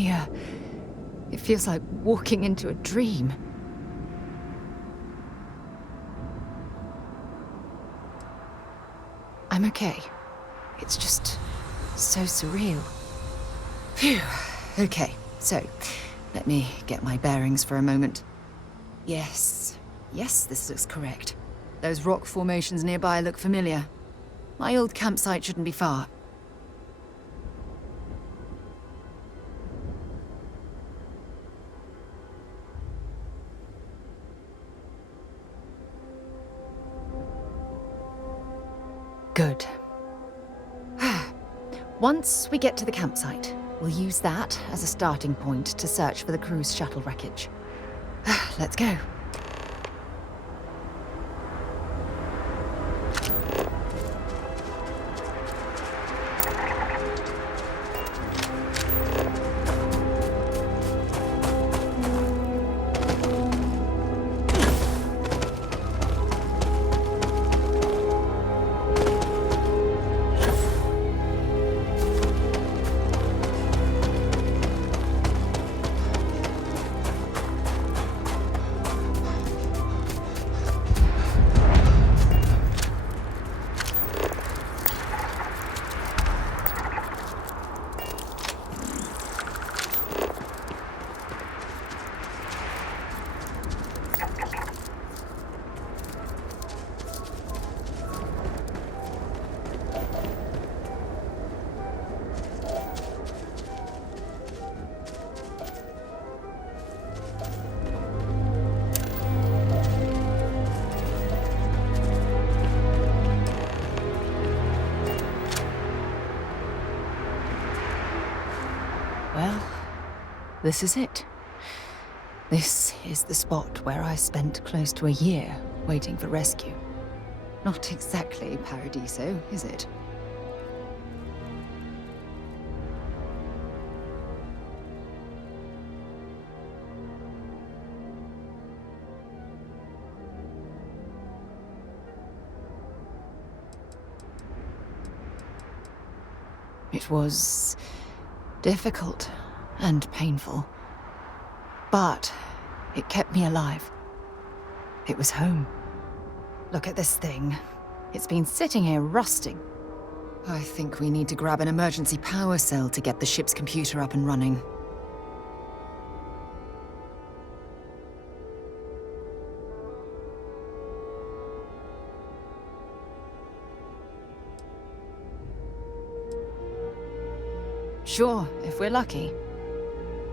here. It feels like walking into a dream. I'm okay. It's just so surreal. Phew. Okay, so let me get my bearings for a moment. Yes, this looks correct. Those rock formations nearby look familiar. My old campsite shouldn't be far. Good. Once we get to the campsite, we'll use that as a starting point to search for the cruise shuttle wreckage. Let's go. Well, this is it. This is the spot where I spent close to a year waiting for rescue. Not exactly Paradiso, is it? It was difficult and painful, but it kept me alive. It was home. Look at this thing. It's been sitting here rusting. I think we need to grab an emergency power cell to get the ship's computer up and running. Sure, if we're lucky.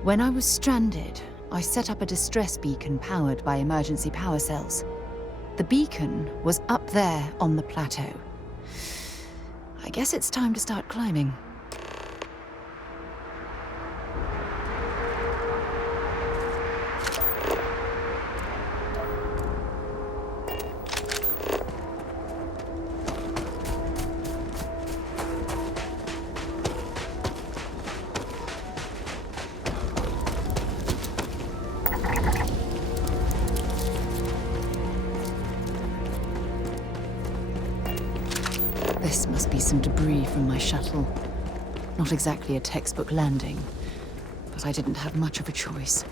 When I was stranded, I set up a distress beacon powered by emergency power cells. The beacon was up there on the plateau. I guess it's time to start climbing. This must be some debris from my shuttle. Not exactly a textbook landing, but I didn't have much of a choice.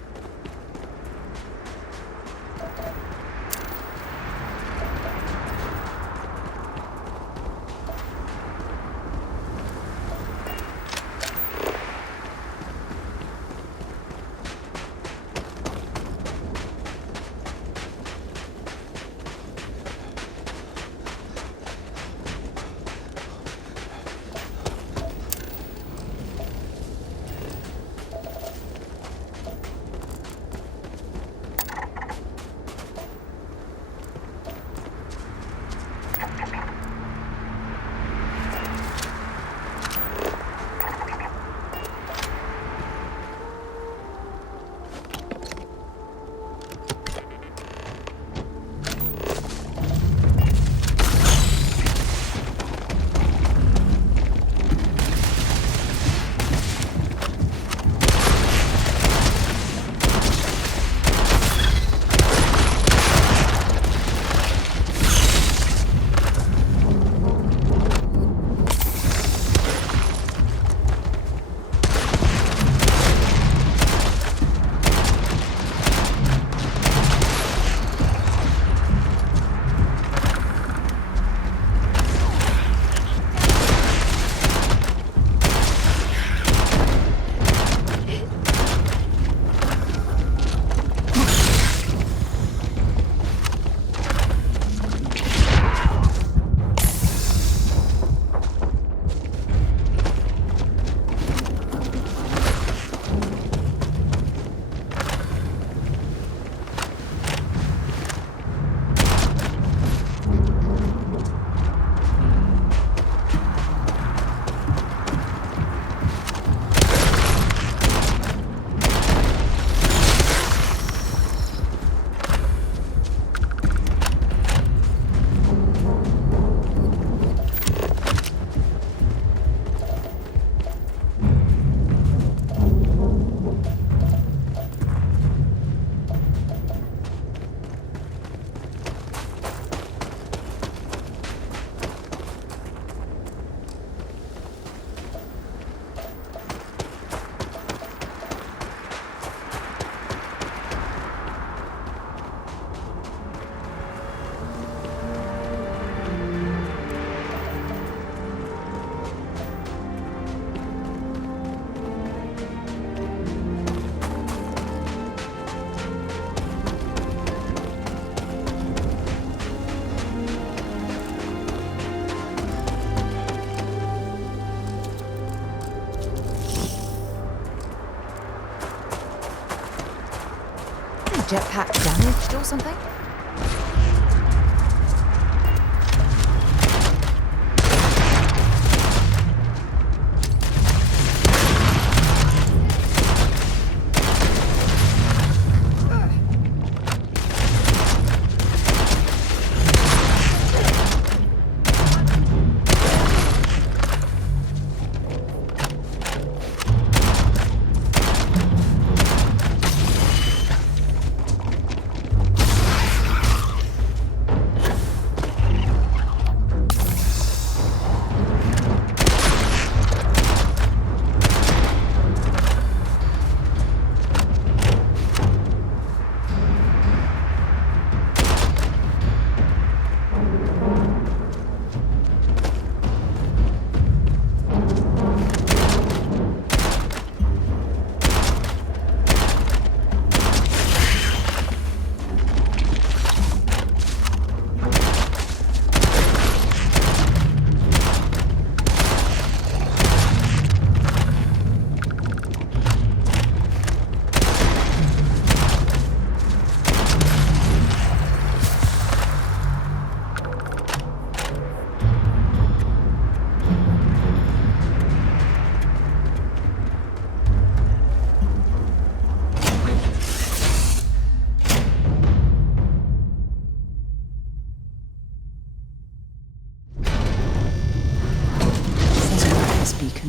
jetpack damaged or something?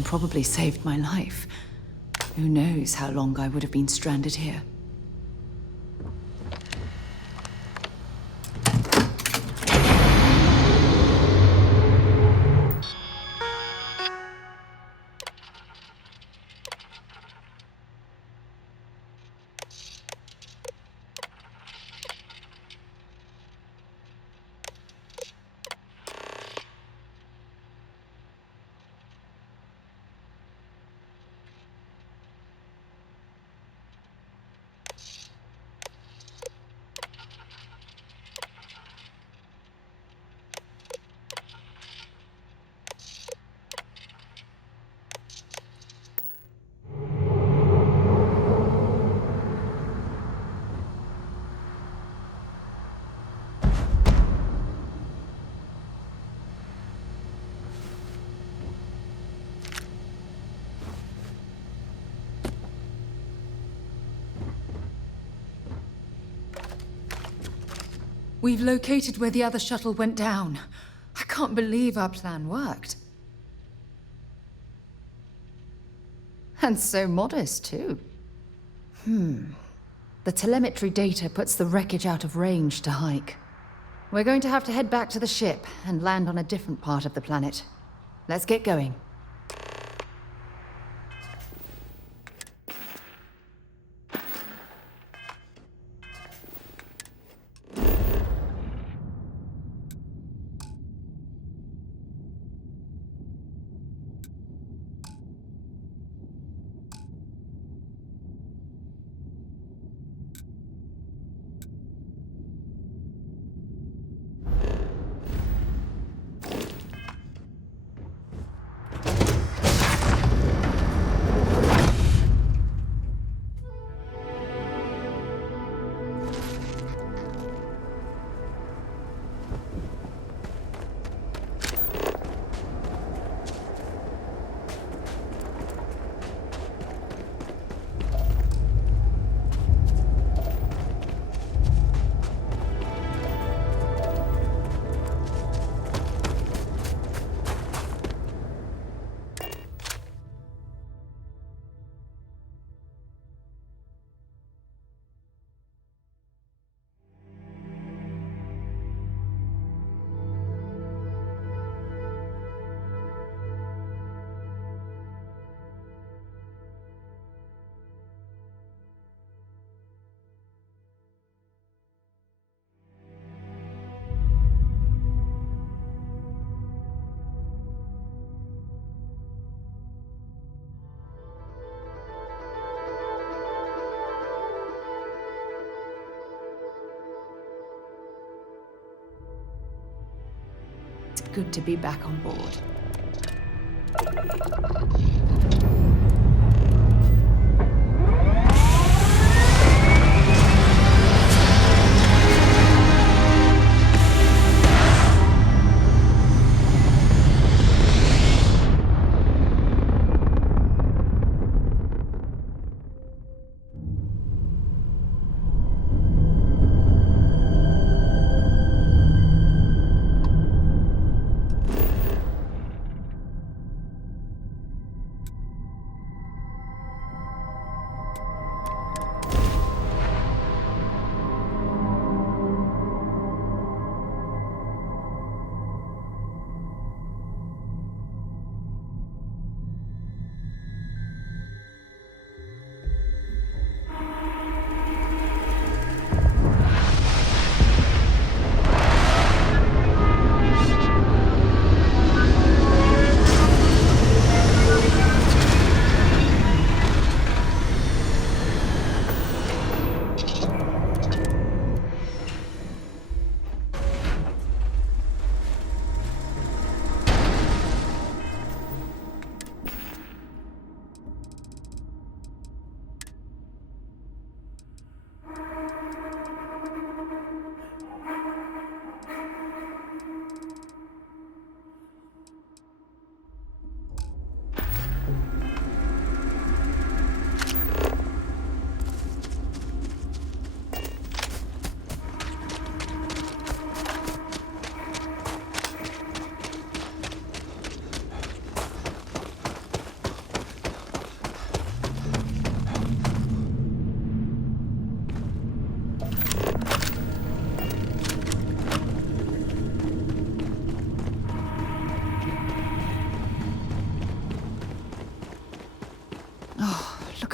Probably saved my life. Who knows how long I would have been stranded here. We've located where the other shuttle went down. I can't believe our plan worked. And so modest, too. The telemetry data puts the wreckage out of range to hike. We're going to have to head back to the ship and land on a different part of the planet. Let's get going. Good to be back on board.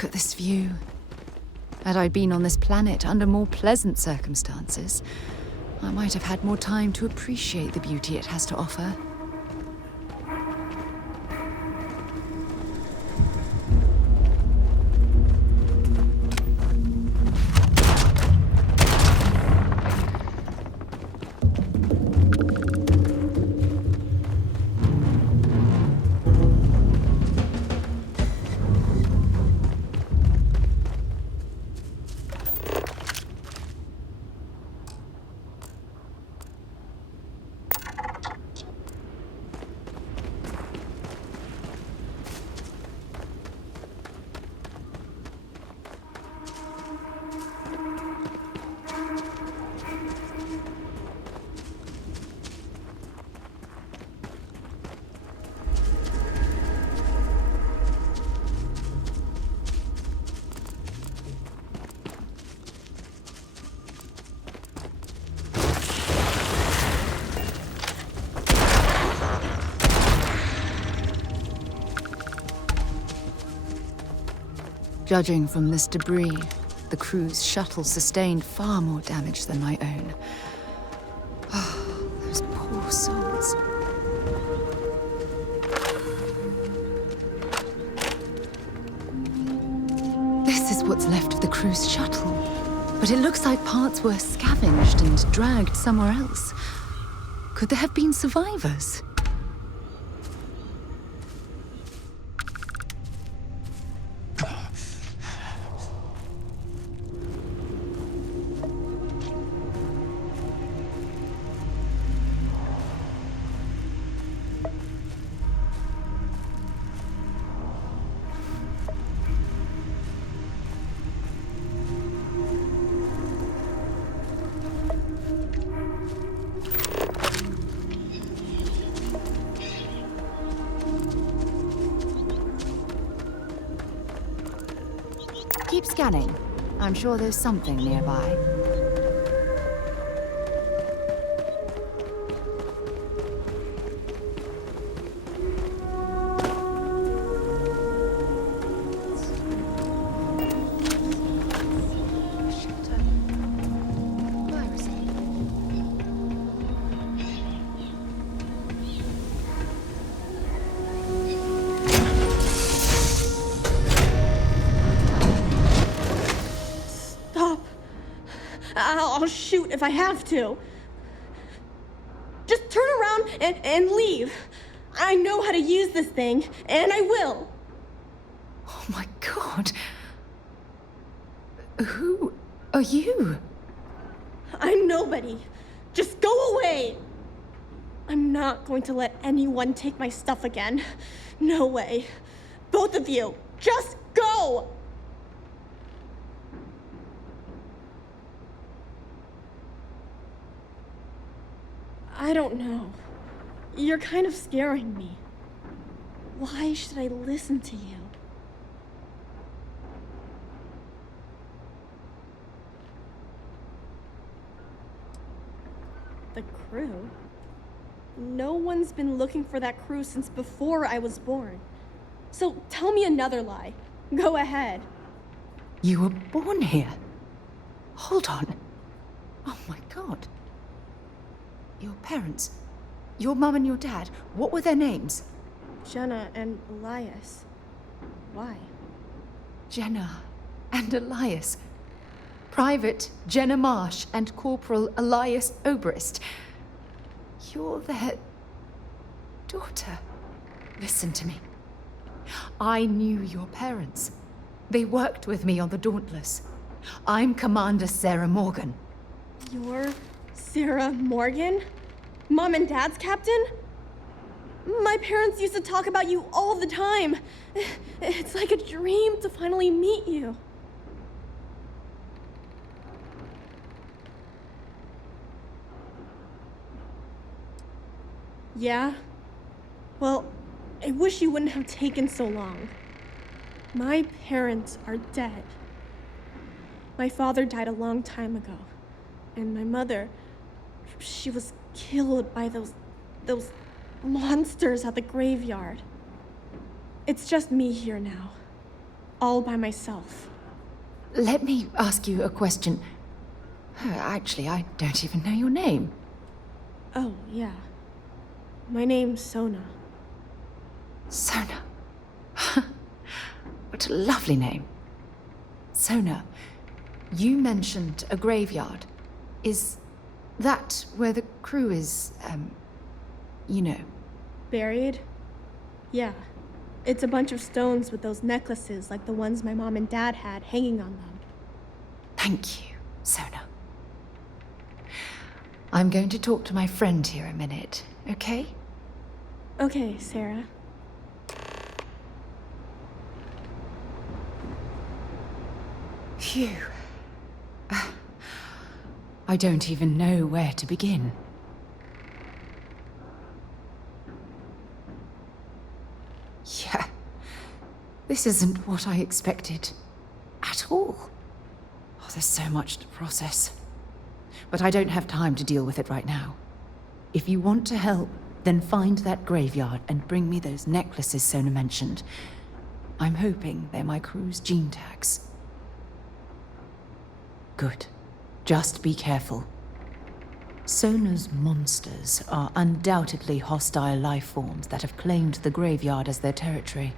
Look at this view. Had I been on this planet under more pleasant circumstances, I might have had more time to appreciate the beauty it has to offer. Judging from this debris, the crew's shuttle sustained far more damage than my own. Oh, those poor souls. This is what's left of the crew's shuttle. But it looks like parts were scavenged and dragged somewhere else. Could there have been survivors? Keep scanning. I'm sure there's something nearby. I'll shoot if I have to. Just turn around and leave. I know how to use this thing, and I will. Oh my God. Who are you? I'm nobody. Just go away. I'm not going to let anyone take my stuff again. No way. Both of you, just go! I don't know. You're kind of scaring me. Why should I listen to you? The crew? No one's been looking for that crew since before I was born. So tell me another lie. Go ahead. You were born here? Hold on. Oh my God. Your parents, your mum and your dad, what were their names? Jenna and Elias. Why? Jenna and Elias. Private Jenna Marsh and Corporal Elias Obrist. You're their daughter. Listen to me. I knew your parents. They worked with me on the Dauntless. I'm Commander Sarah Morgan. You're Sarah Morgan? Mom and Dad's captain? My parents used to talk about you all the time. It's like a dream to finally meet you. Yeah? Well, I wish you wouldn't have taken so long. My parents are dead. My father died a long time ago, and my mother, she was killed by those monsters at the graveyard. It's just me here now, all by myself. Let me ask you a question. Actually, I don't even know your name. Oh, yeah. My name's Sona. Sona. What a lovely name. Sona, you mentioned a graveyard. Is that where the crew is, you know? Buried? Yeah. It's a bunch of stones with those necklaces like the ones my mom and dad had hanging on them. Thank you, Sona. I'm going to talk to my friend here a minute, okay? Okay, Sarah. Phew. I don't even know where to begin. Yeah. This isn't what I expected. At all. Oh, there's so much to process. But I don't have time to deal with it right now. If you want to help, then find that graveyard and bring me those necklaces Sona mentioned. I'm hoping they're my crew's gene tags. Good. Just be careful. Sona's monsters are undoubtedly hostile life forms that have claimed the graveyard as their territory.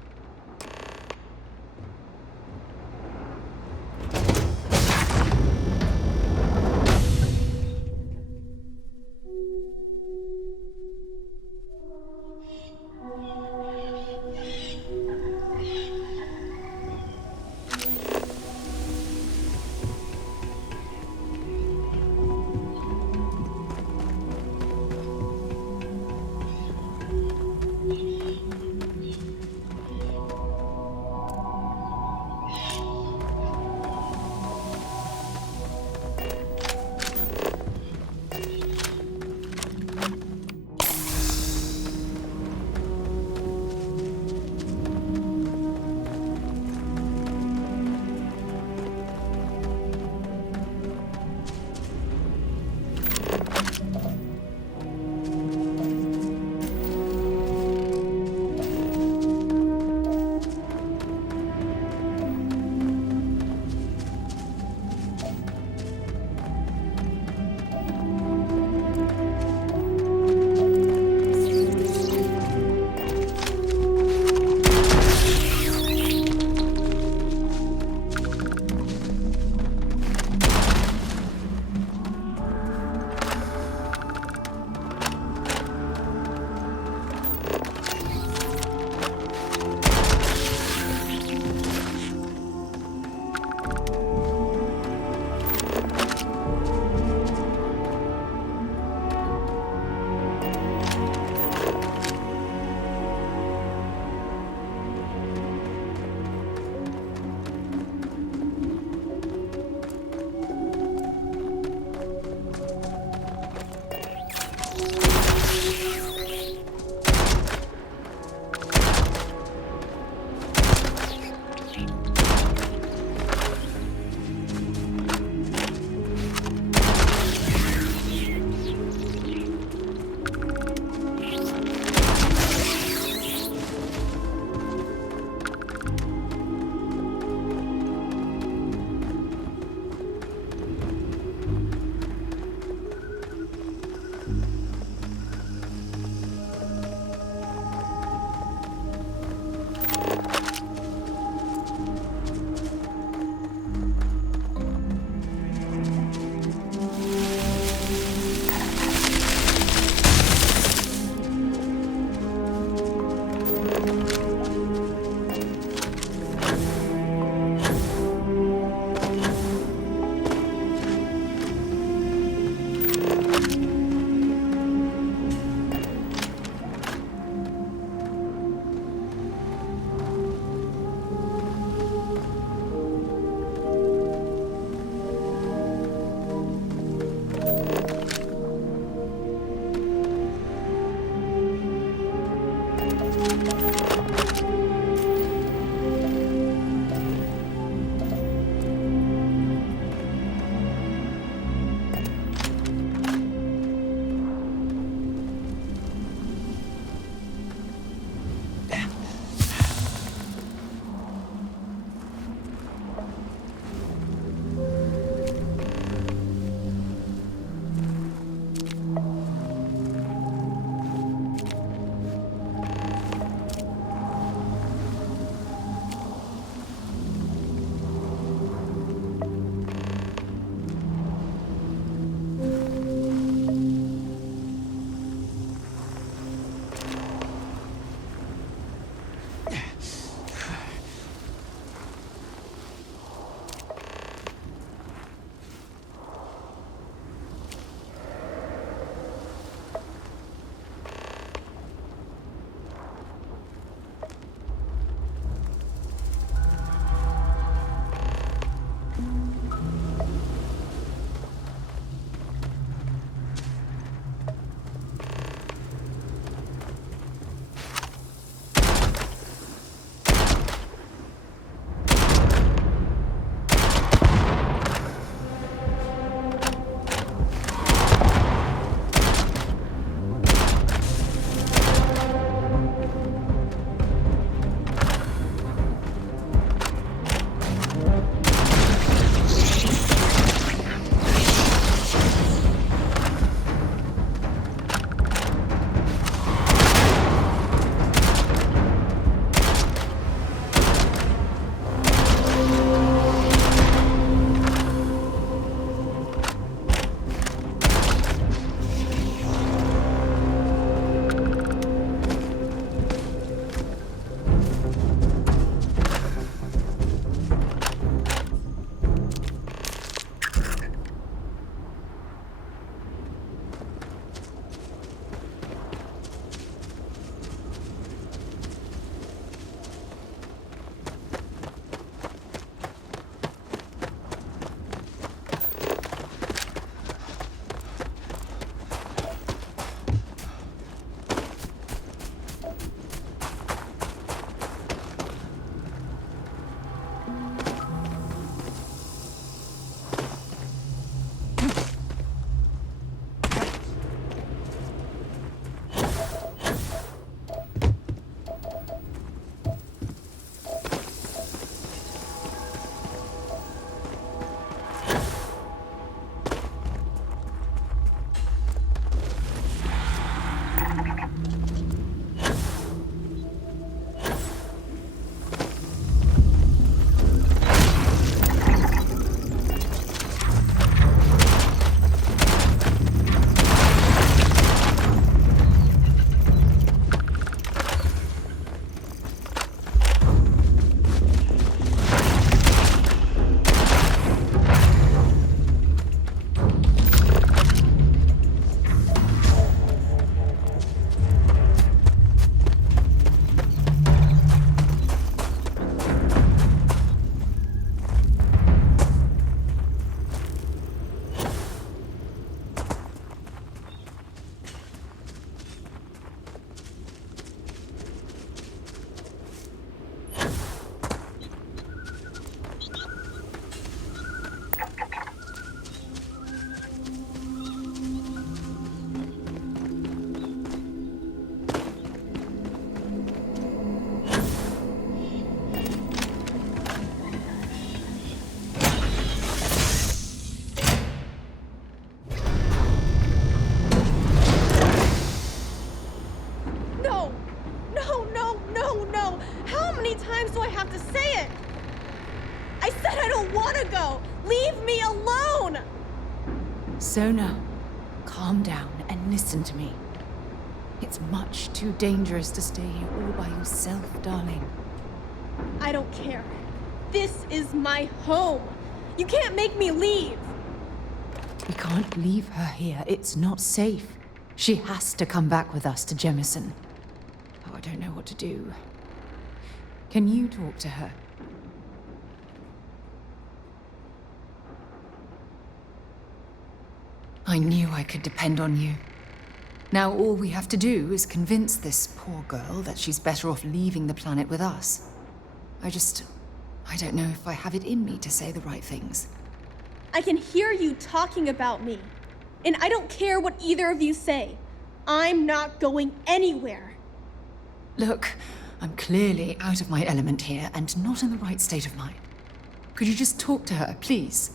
Sona, calm down and listen to me. It's much too dangerous to stay here all by yourself, darling. I don't care. This is my home. You can't make me leave. We can't leave her here. It's not safe. She has to come back with us to Jemison. Oh, I don't know what to do. Can you talk to her? I knew I could depend on you. Now all we have to do is convince this poor girl that she's better off leaving the planet with us. I don't know if I have it in me to say the right things. I can hear you talking about me. And I don't care what either of you say. I'm not going anywhere. Look, I'm clearly out of my element here and not in the right state of mind. Could you just talk to her, please?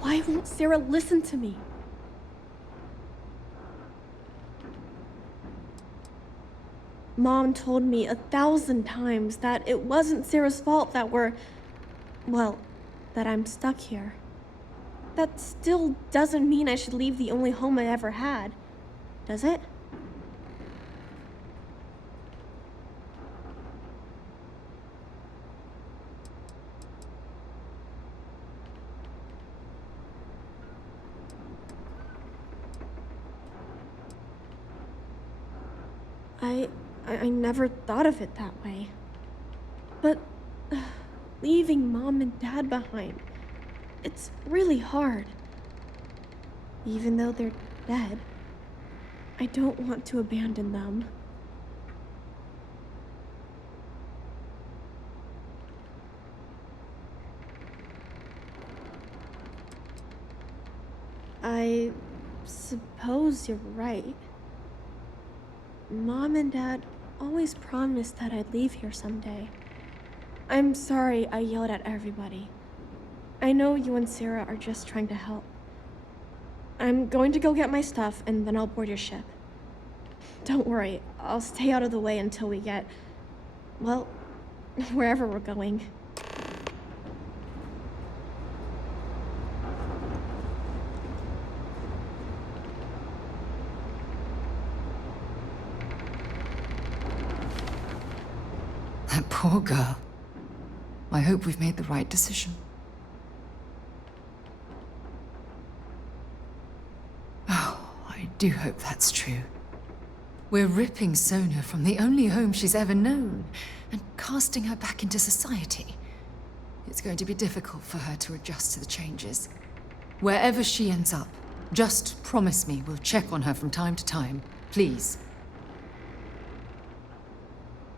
Why won't Sarah listen to me? Mom told me 1,000 times that it wasn't Sarah's fault that that I'm stuck here. That still doesn't mean I should leave the only home I ever had, does it? I never thought of it that way. But leaving Mom and Dad behind, it's really hard. Even though they're dead, I don't want to abandon them. I suppose you're right. Mom and Dad always promised that I'd leave here someday. I'm sorry I yelled at everybody. I know you and Sarah are just trying to help. I'm going to go get my stuff and then I'll board your ship. Don't worry, I'll stay out of the way until we get, well, wherever we're going. That poor girl. I hope we've made the right decision. Oh, I do hope that's true. We're ripping Sona from the only home she's ever known and casting her back into society. It's going to be difficult for her to adjust to the changes. Wherever she ends up, just promise me we'll check on her from time to time, please.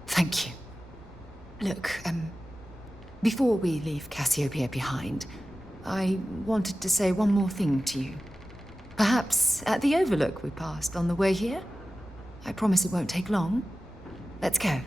Thank you. Look, before we leave Cassiopeia behind, I wanted to say one more thing to you. Perhaps at the overlook we passed on the way here? I promise it won't take long. Let's go.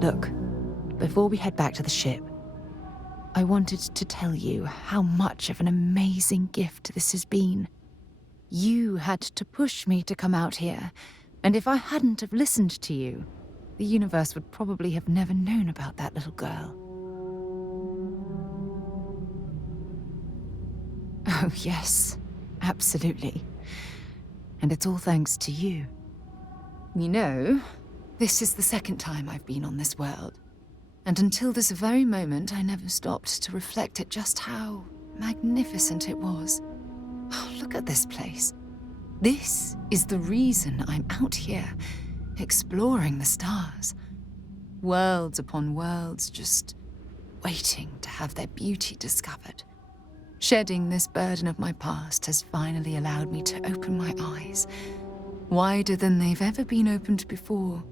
Look, before we head back to the ship, I wanted to tell you how much of an amazing gift this has been. You had to push me to come out here, and if I hadn't have listened to you, the universe would probably have never known about that little girl. Oh, yes, absolutely. And it's all thanks to you. You know, this is the second time I've been on this world. And until this very moment, I never stopped to reflect at just how magnificent it was. Oh, look at this place. This is the reason I'm out here, exploring the stars. Worlds upon worlds, just waiting to have their beauty discovered. Shedding this burden of my past has finally allowed me to open my eyes, wider than they've ever been opened before.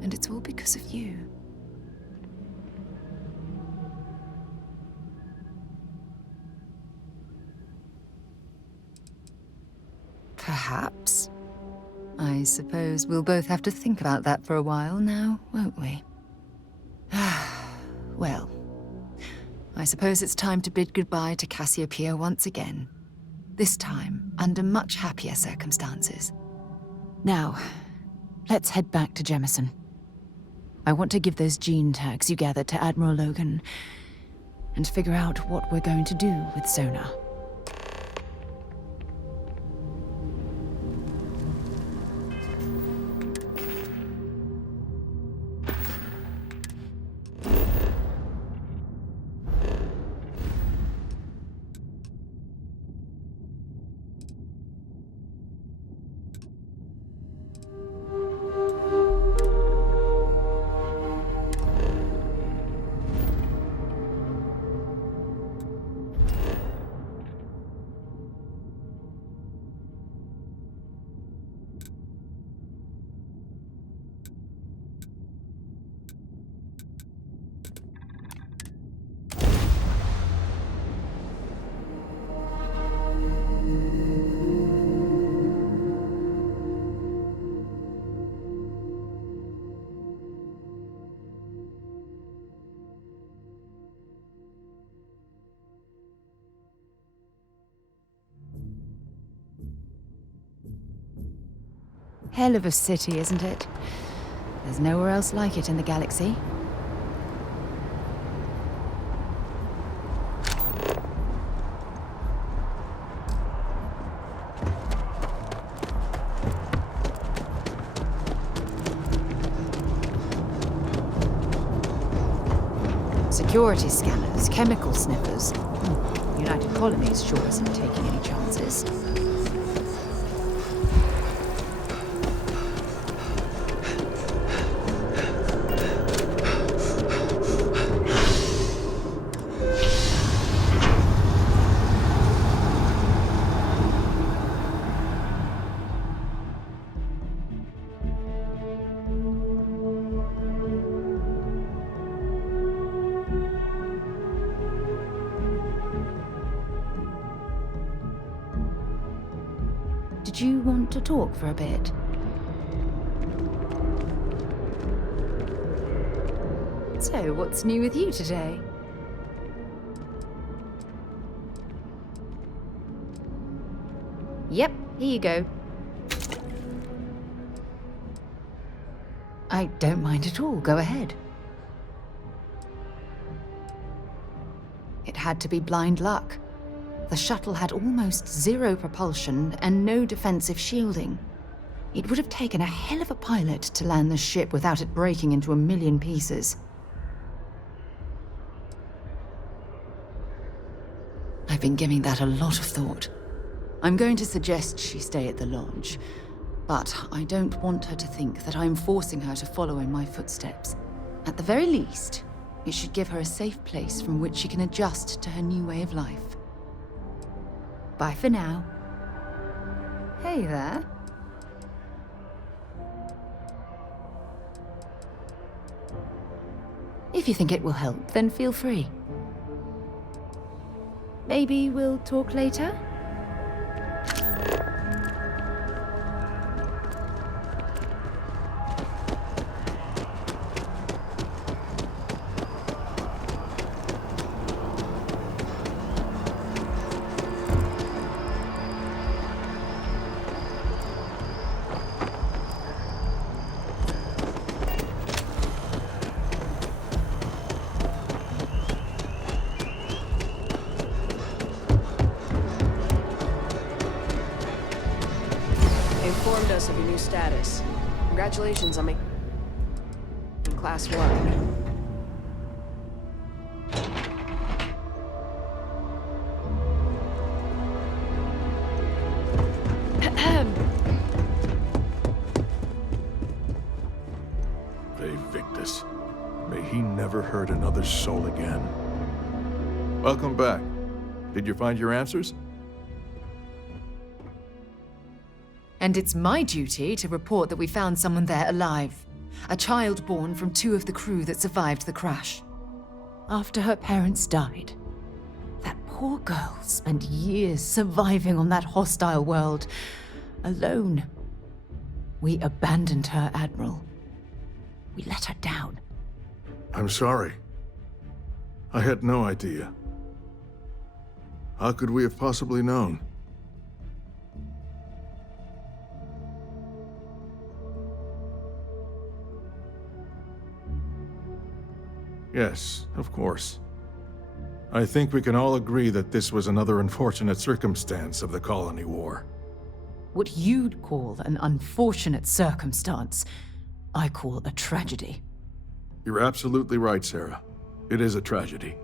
And it's all because of you. Perhaps. I suppose we'll both have to think about that for a while now, won't we? Well, I suppose it's time to bid goodbye to Cassiopeia once again. This time, under much happier circumstances. Now, let's head back to Jemison. I want to give those gene tags you gathered to Admiral Logan and figure out what we're going to do with Sona. Hell of a city, isn't it? There's nowhere else like it in the galaxy. Security scanners, chemical sniffers. United Colonies sure isn't taking any chances. Did you want to talk for a bit? So, what's new with you today? Yep, here you go. I don't mind at all, go ahead. It had to be blind luck. The shuttle had almost zero propulsion and no defensive shielding. It would have taken a hell of a pilot to land the ship without it breaking into a million pieces. I've been giving that a lot of thought. I'm going to suggest she stay at the lodge, but I don't want her to think that I'm forcing her to follow in my footsteps. At the very least, it should give her a safe place from which she can adjust to her new way of life. Bye for now. Hey there. If you think it will help, then feel free. Maybe we'll talk later? Informed us of your new status. Congratulations on making Class 1. Ave Victus. May he never hurt another soul again. Welcome back. Did you find your answers? And it's my duty to report that we found someone there alive. A child born from 2 of the crew that survived the crash. After her parents died, that poor girl spent years surviving on that hostile world, alone. We abandoned her, Admiral. We let her down. I'm sorry. I had no idea. How could we have possibly known? Yes, of course. I think we can all agree that this was another unfortunate circumstance of the Colony War. What you'd call an unfortunate circumstance, I call a tragedy. You're absolutely right, Sarah. It is a tragedy.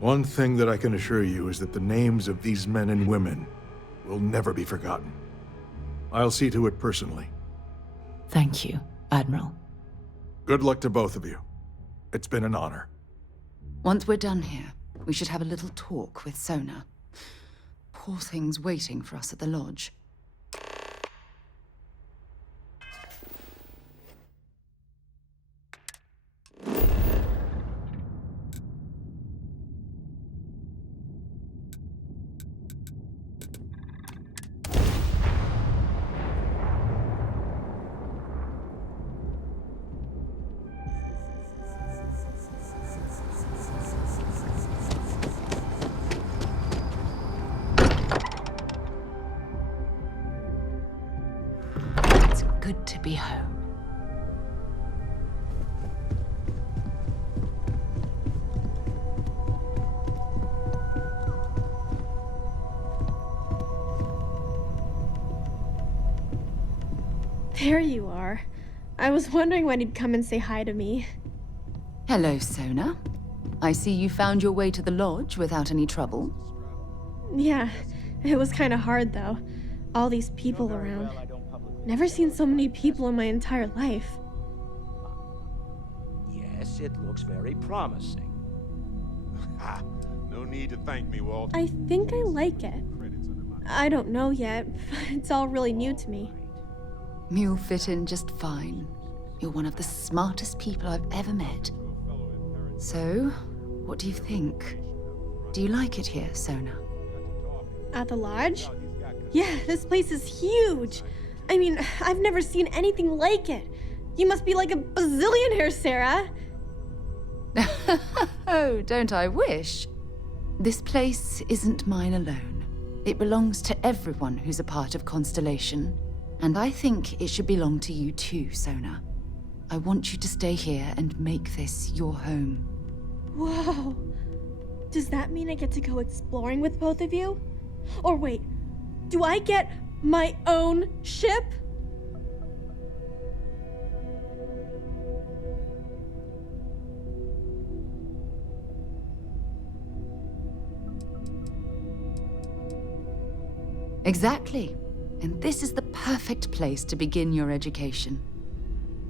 One thing that I can assure you is that the names of these men and women will never be forgotten. I'll see to it personally. Thank you, Admiral. Good luck to both of you. It's been an honor. Once we're done here, we should have a little talk with Sona. Poor thing's waiting for us at the lodge. Good to be home. There you are. I was wondering when he'd come and say hi to me. Hello, Sona. I see you found your way to the lodge without any trouble. Yeah, it was kind of hard though. All these people around. Never seen so many people in my entire life. Yes, it looks very promising. Ha! No need to thank me, Walt. I think I like it. I don't know yet. It's all really new to me. You'll fit in just fine. You're one of the smartest people I've ever met. So, what do you think? Do you like it here, Sona? At the lodge? Yeah, this place is huge. I mean, I've never seen anything like it. You must be like a bazillionaire, Sarah. Oh, don't I wish? This place isn't mine alone. It belongs to everyone who's a part of Constellation. And I think it should belong to you too, Sona. I want you to stay here and make this your home. Whoa. Does that mean I get to go exploring with both of you? Or wait, do I get my own ship? Exactly. And this is the perfect place to begin your education.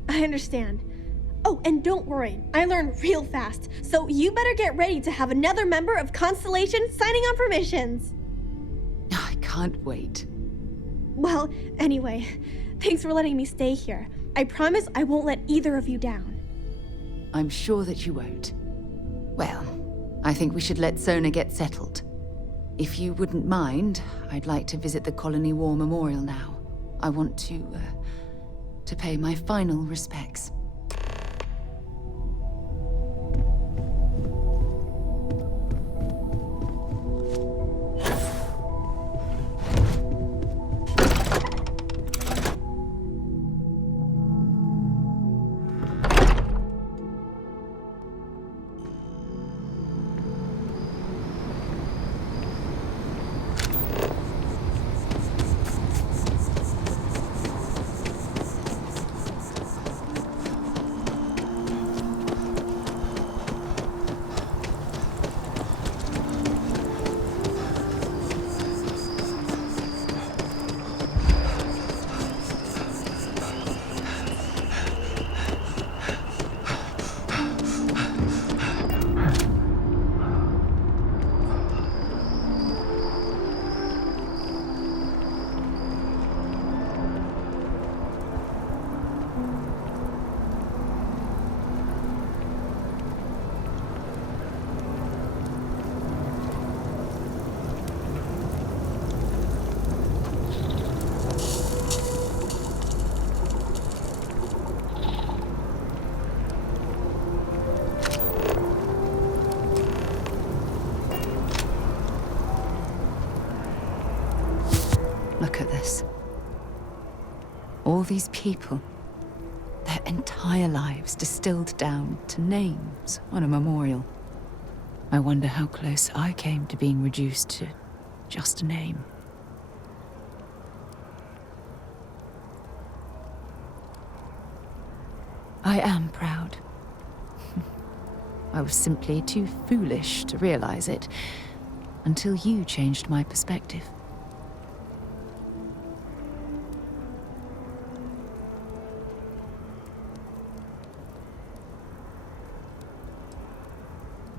I understand. Oh, and don't worry, I learn real fast, so you better get ready to have another member of Constellation signing on for missions. I can't wait. Well, anyway, thanks for letting me stay here. I promise I won't let either of you down. I'm sure that you won't. Well, I think we should let Sona get settled. If you wouldn't mind, I'd like to visit the Colony War Memorial now. I want to pay my final respects. All these people, their entire lives distilled down to names on a memorial. I wonder how close I came to being reduced to just a name. I am proud. I was simply too foolish to realize it until you changed my perspective.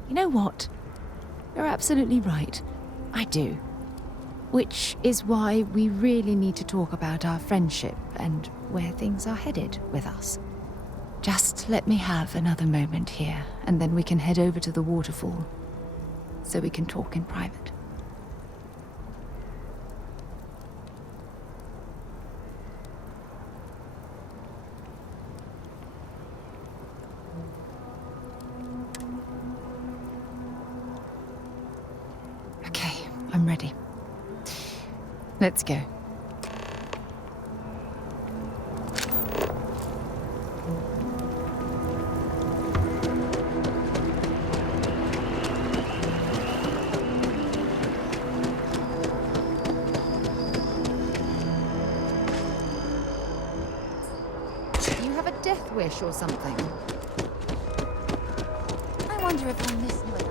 You know what? You're absolutely right. I do. Which is why we really need to talk about our friendship and where things are headed with us. Just let me have another moment here, and then we can head over to the waterfall, so we can talk in private. Okay, I'm ready. Let's go. You have a death wish or something? I wonder if I'm missing with that.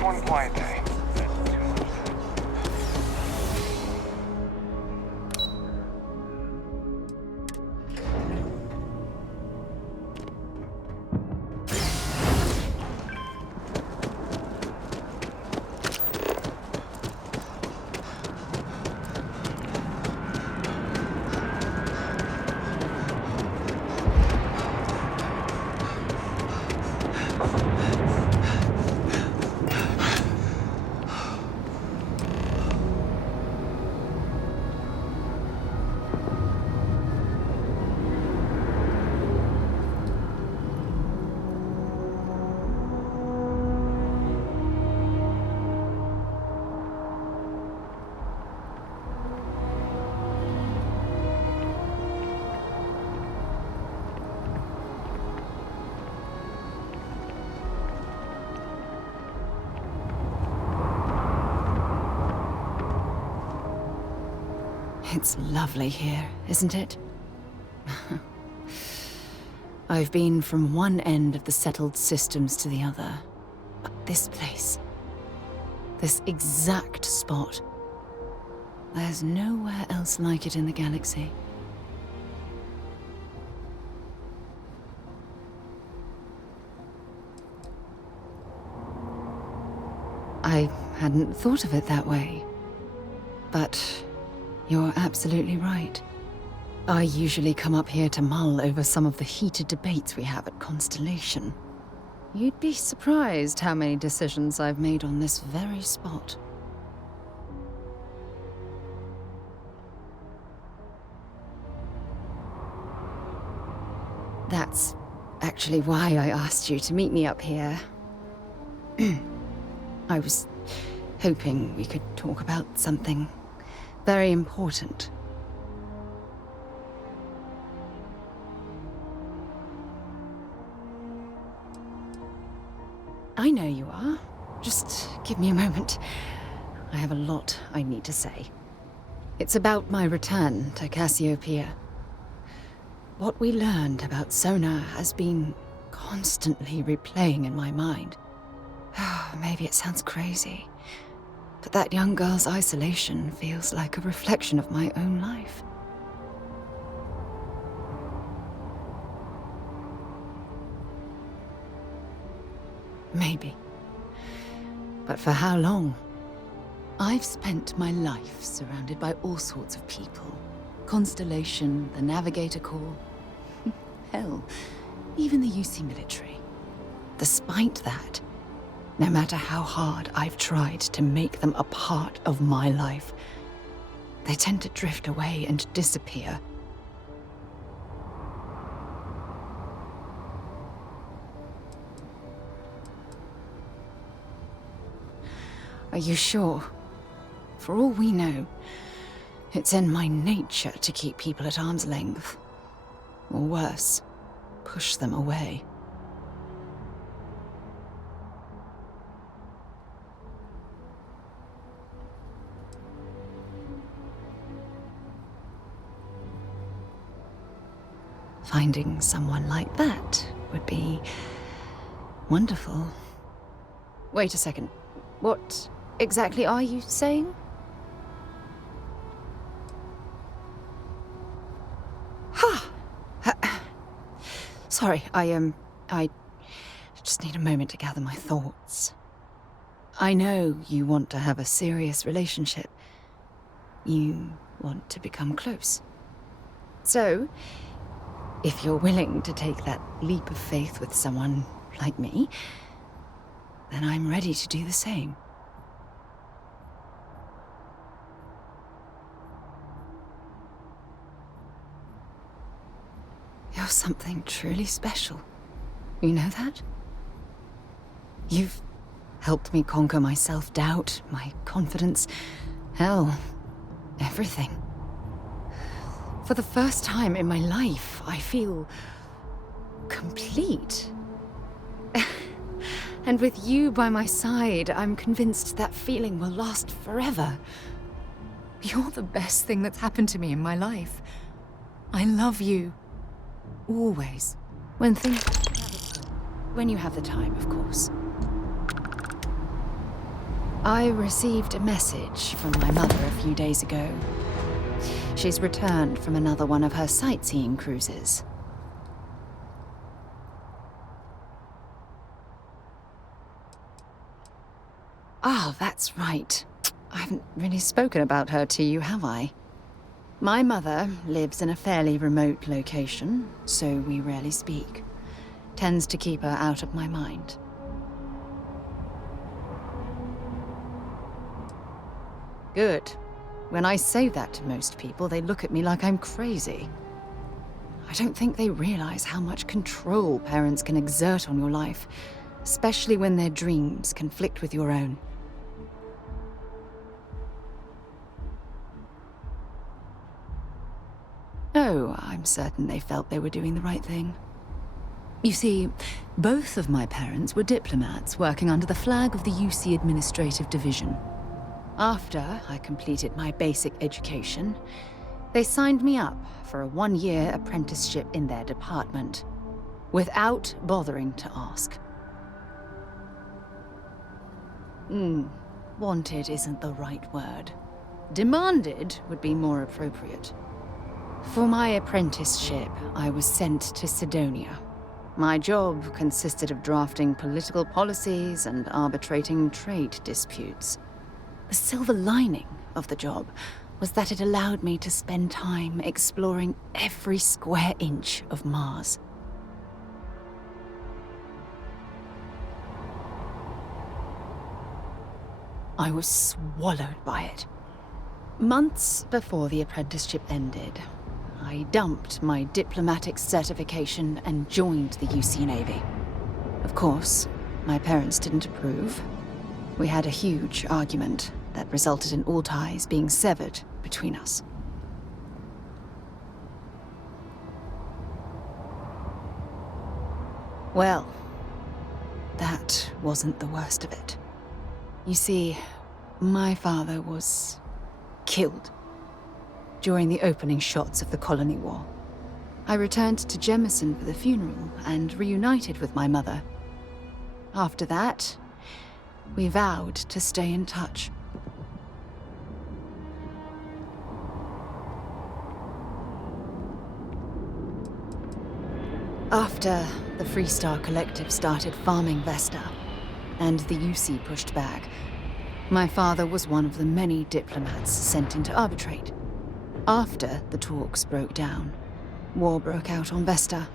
One quiet day. It's lovely here, isn't it? I've been from one end of the settled systems to the other. But this place, this exact spot, there's nowhere else like it in the galaxy. I hadn't thought of it that way. But you're absolutely right. I usually come up here to mull over some of the heated debates we have at Constellation. You'd be surprised how many decisions I've made on this very spot. That's actually why I asked you to meet me up here. I was hoping we could talk about something very important. I know you are. Just give me a moment. I have a lot I need to say. It's about my return to Cassiopeia. What we learned about Sona has been constantly replaying in my mind. Maybe it sounds crazy, but that young girl's isolation feels like a reflection of my own life. Maybe. But for how long? I've spent my life surrounded by all sorts of people. Constellation, the Navigator Corps. Hell, even the UC military. Despite that, no matter how hard I've tried to make them a part of my life, they tend to drift away and disappear. Are you sure? For all we know, it's in my nature to keep people at arm's length. Or worse, push them away. Finding someone like that would be wonderful. Wait a second. What exactly are you saying? Sorry, I just need a moment to gather my thoughts. I know you want to have a serious relationship. You want to become close. So, if you're willing to take that leap of faith with someone like me, then I'm ready to do the same. You're something truly special. You know that? You've helped me conquer my self-doubt, my confidence, hell, everything. For the first time in my life, I feel complete. And with you by my side, I'm convinced that feeling will last forever. You're the best thing that's happened to me in my life. I love you. Always. When you have the time, of course. I received a message from my mother a few days ago. She's returned from another one of her sightseeing cruises. Ah, that's right. I haven't really spoken about her to you, have I? My mother lives in a fairly remote location, so we rarely speak. Tends to keep her out of my mind. Good. When I say that to most people, they look at me like I'm crazy. I don't think they realize how much control parents can exert on your life, especially when their dreams conflict with your own. Oh, I'm certain they felt they were doing the right thing. You see, both of my parents were diplomats working under the flag of the UC Administrative Division. After I completed my basic education, they signed me up for a one-year apprenticeship in their department, without bothering to ask. Wanted isn't the right word. Demanded would be more appropriate. For my apprenticeship, I was sent to Sidonia. My job consisted of drafting political policies and arbitrating trade disputes. The silver lining of the job was that it allowed me to spend time exploring every square inch of Mars. I was swallowed by it. Months before the apprenticeship ended, I dumped my diplomatic certification and joined the UC Navy. Of course, my parents didn't approve. We had a huge argument that resulted in all ties being severed between us. Well, that wasn't the worst of it. You see, my father was killed during the opening shots of the Colony War. I returned to Jemison for the funeral and reunited with my mother. After that, we vowed to stay in touch. After the Freestar Collective started farming Vesta, and the UC pushed back, My father was one of the many diplomats sent in to arbitrate. After the talks broke down, war broke out on Vesta,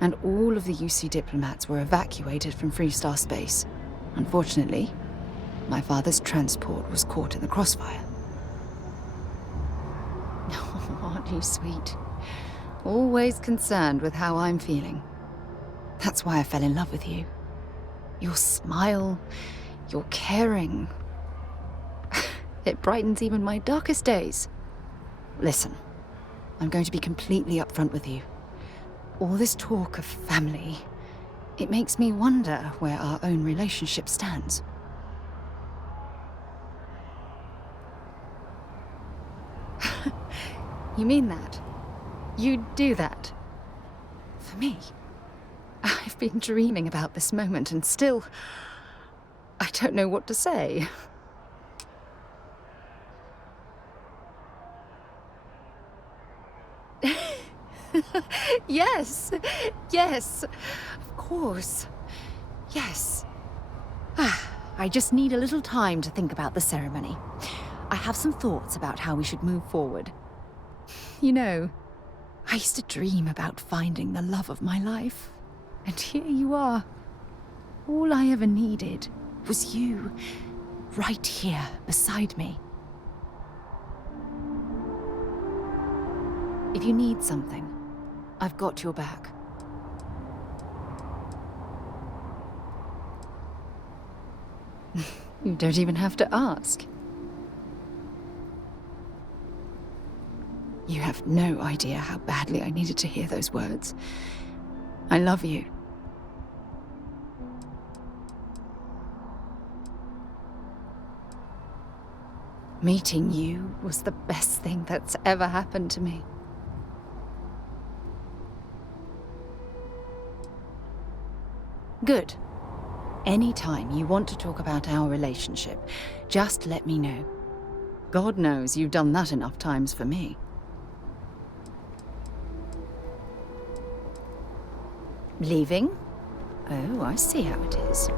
and all of the UC diplomats were evacuated from Freestar space. Unfortunately, my father's transport was caught in the crossfire. Oh, aren't you sweet? Always concerned with how I'm feeling. That's why I fell in love with you. Your smile, your caring. It brightens even my darkest days. Listen, I'm going to be completely upfront with you. All this talk of family, it makes me wonder where our own relationship stands. You mean that? You'd do that? For me? I've been dreaming about this moment and still, I don't know what to say. Yes, yes, of course, yes. I just need a little time to think about the ceremony. I have some thoughts about how we should move forward. You know, I used to dream about finding the love of my life. And here you are. All I ever needed was you, right here beside me. If you need something, I've got your back. You don't even have to ask. You have no idea how badly I needed to hear those words. I love you. Meeting you was the best thing that's ever happened to me. Good. Anytime you want to talk about our relationship, just let me know. God knows you've done that enough times for me. Leaving? Oh, I see how it is.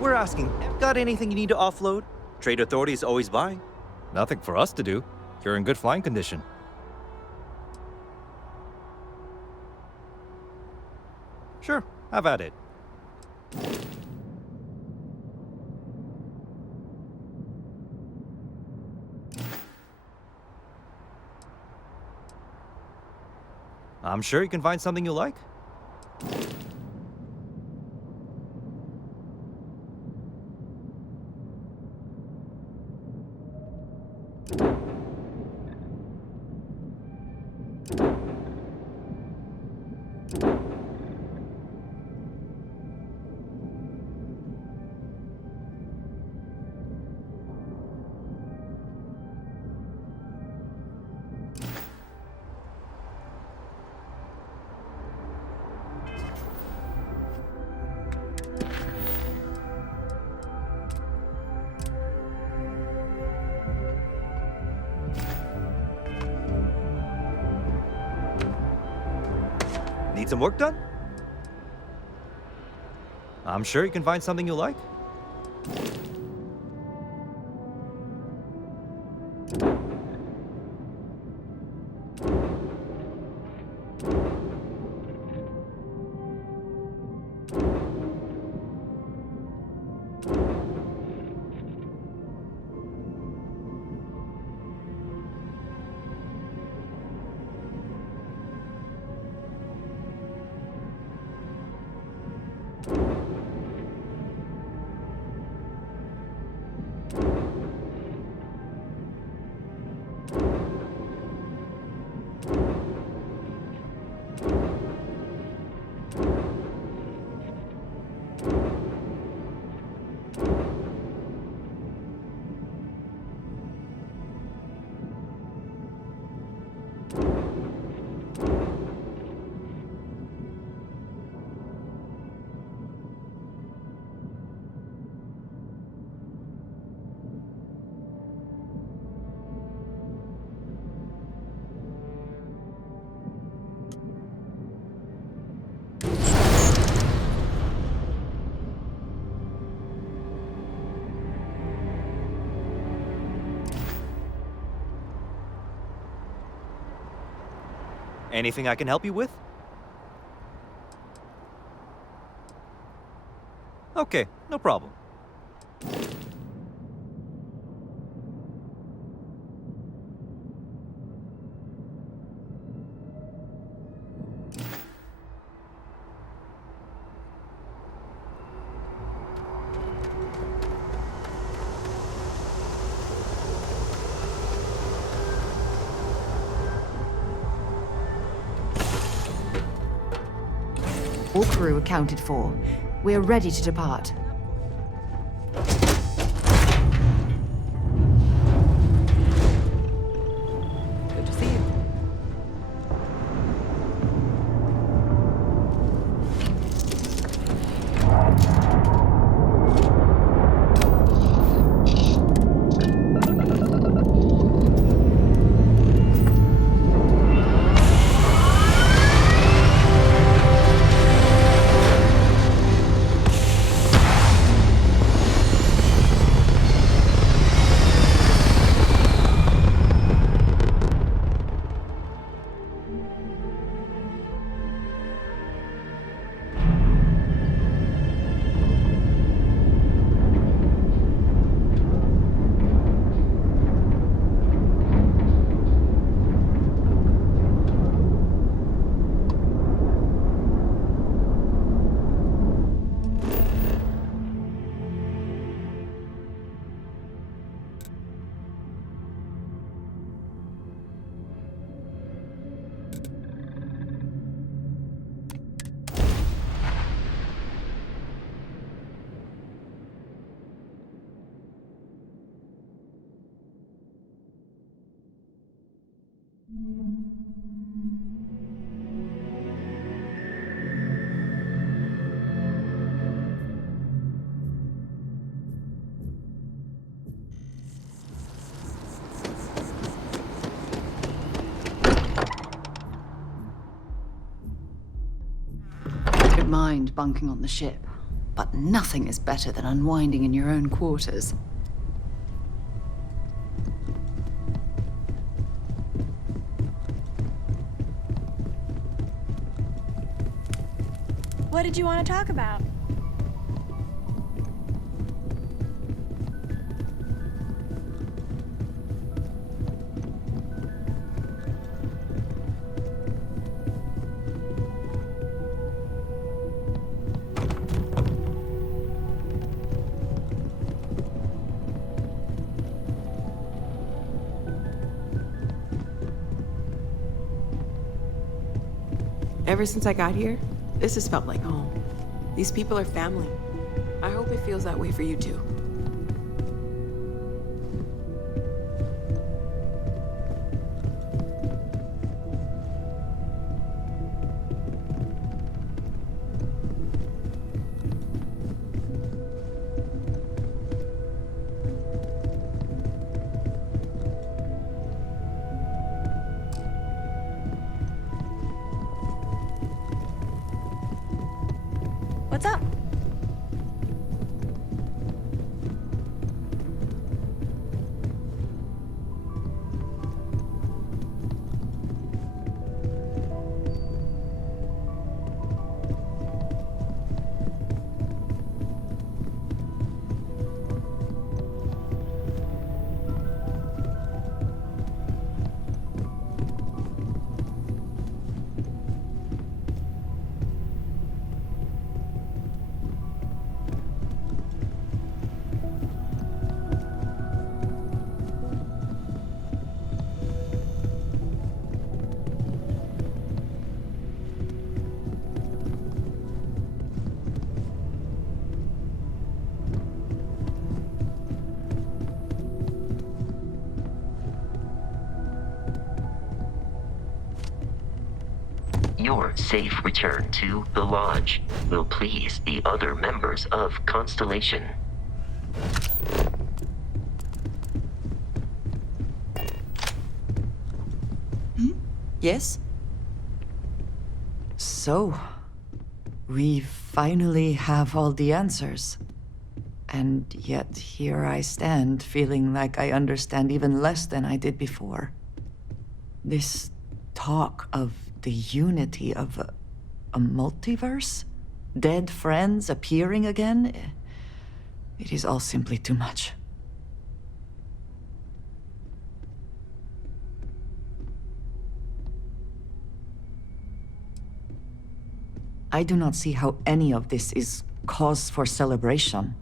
We're asking, got anything you need to offload? Trade authority's always buying. Nothing for us to do. You're in good flying condition. Sure, have at it. I'm sure you can find something you like. Need some work done? I'm sure you can find something you like. Anything I can help you with? Okay, no problem. All crew accounted for. We're ready to depart. Good to see you. Don't mind bunking on the ship, but nothing is better than unwinding in your own quarters. What did you want to talk about? Ever since I got here, this has felt like home. These people are family. I hope it feels that way for you too. your safe return to the lodge will please the other members of Constellation. Yes? So, we finally have all the answers. And yet here I stand, feeling like I understand even less than I did before. This talk of the unity of a multiverse? Dead friends appearing again? It is all simply too much. I do not see how any of this is cause for celebration.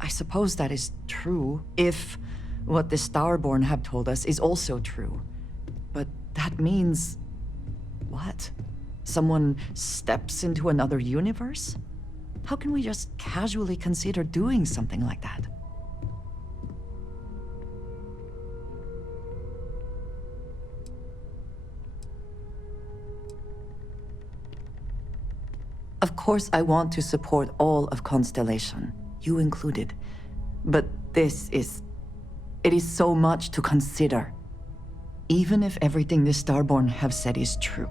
I suppose that is true, if what the Starborn have told us is also true. But that means... what? Someone steps into another universe? How can we just casually consider doing something like that? Of course, I want to support all of Constellation, you included. But this is... it is so much to consider. Even if everything the Starborn have said is true,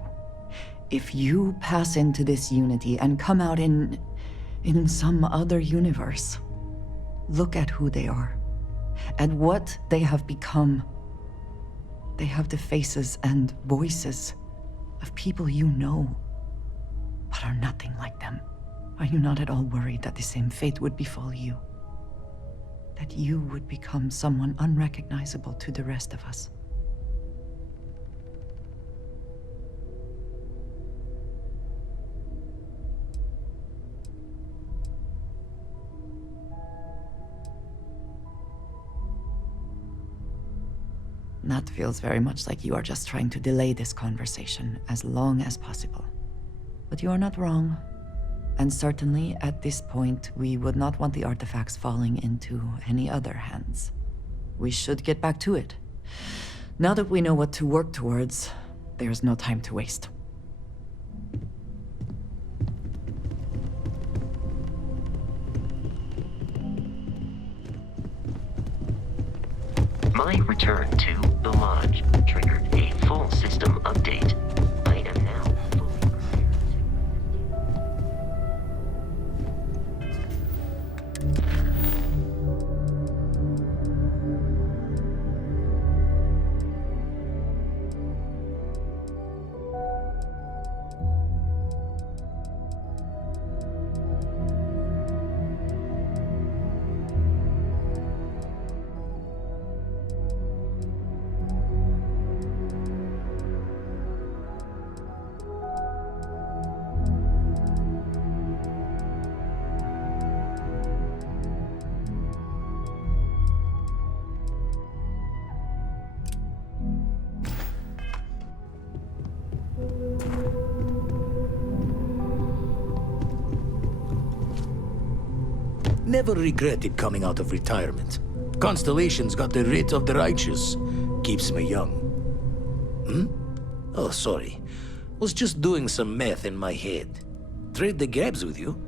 if you pass into this unity and come out in some other universe, look at who they are, and what they have become. They have the faces and voices of people you know, but are nothing like them. Are you not at all worried that the same fate would befall you? That you would become someone unrecognizable to the rest of us? That feels very much like you are just trying to delay this conversation as long as possible. But you are not wrong. And certainly, at this point, we would not want the artifacts falling into any other hands. We should get back to it. Now that we know what to work towards, there's no time to waste. My return to the lodge triggered a full system update. I am now fully prepared. Never regretted coming out of retirement. Constellation's got the writ of the righteous. Keeps me young. Oh, sorry. Was just doing some math in my head. Trade the gaps with you?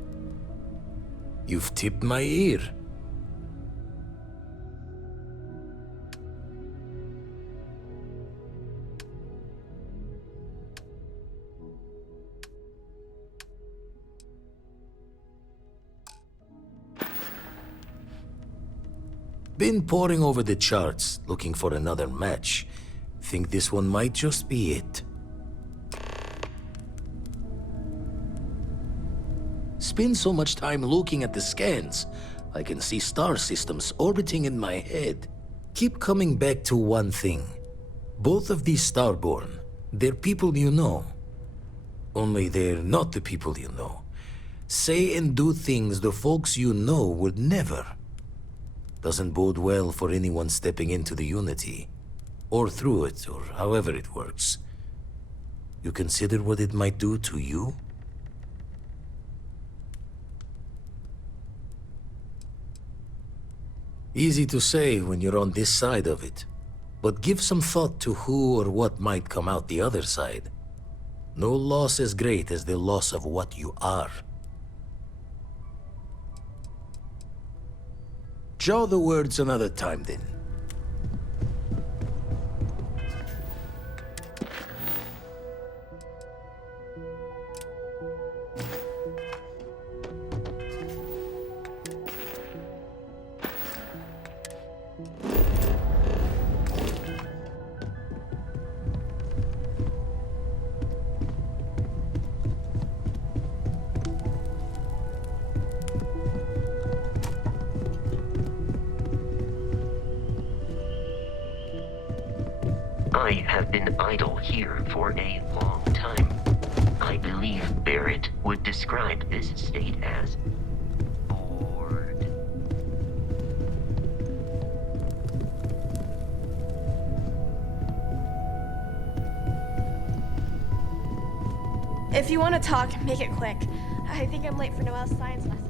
You've tipped my ear. Been poring over the charts, looking for another match. Think this one might just be it. Spend so much time looking at the scans, I can see star systems orbiting in my head. Keep coming back to one thing. Both of these Starborn, they're people you know. Only they're not the people you know. Say and do things the folks you know would never. Doesn't bode well for anyone stepping into the Unity. Or through it, or however it works. You consider what it might do to you? Easy to say when you're on this side of it. But give some thought to who or what might come out the other side. No loss as great as the loss of what you are. Jaw the words another time, then. I have been idle here for a long time. I believe Barrett would describe this state as bored. If you want to talk, make it quick. I think I'm late for Noelle's science lesson.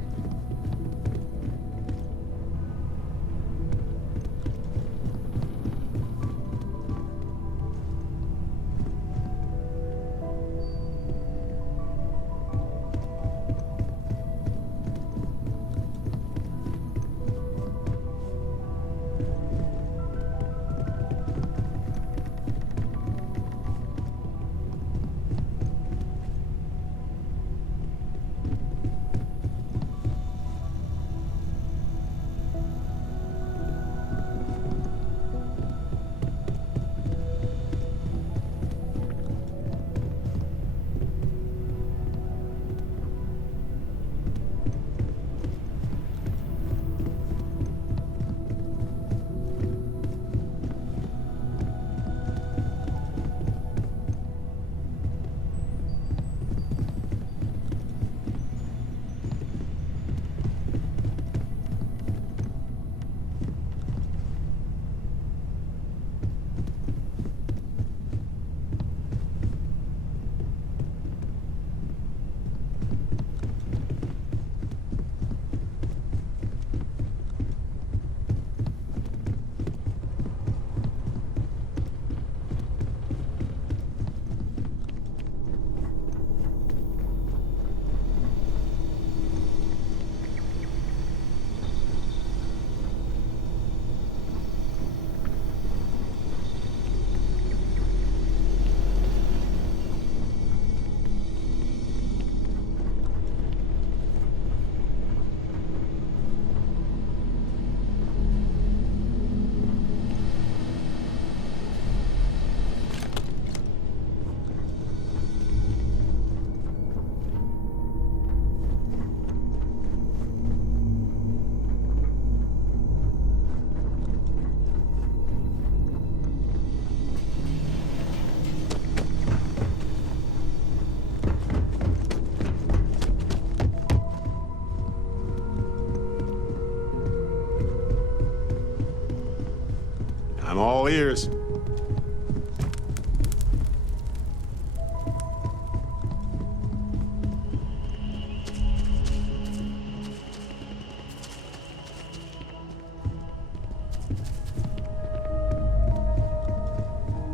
I'm all ears.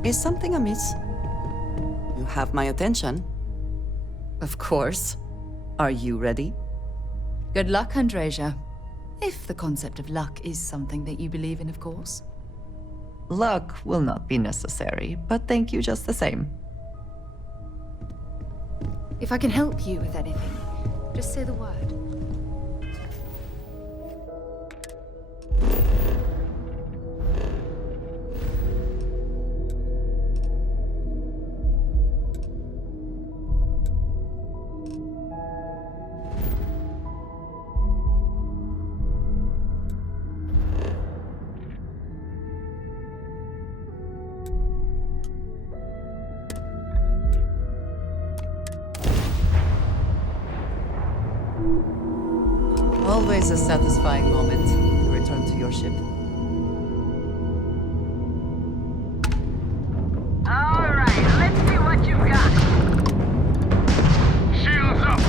Is something amiss? You have my attention. Of course. Are you ready? Good luck, Andreja. If the concept of luck is something that you believe in, of course. Luck will not be necessary, but thank you just the same. If I can help you with anything, just say the word. Always a satisfying moment to return to your ship. All right, let's see what you've got. Shields up.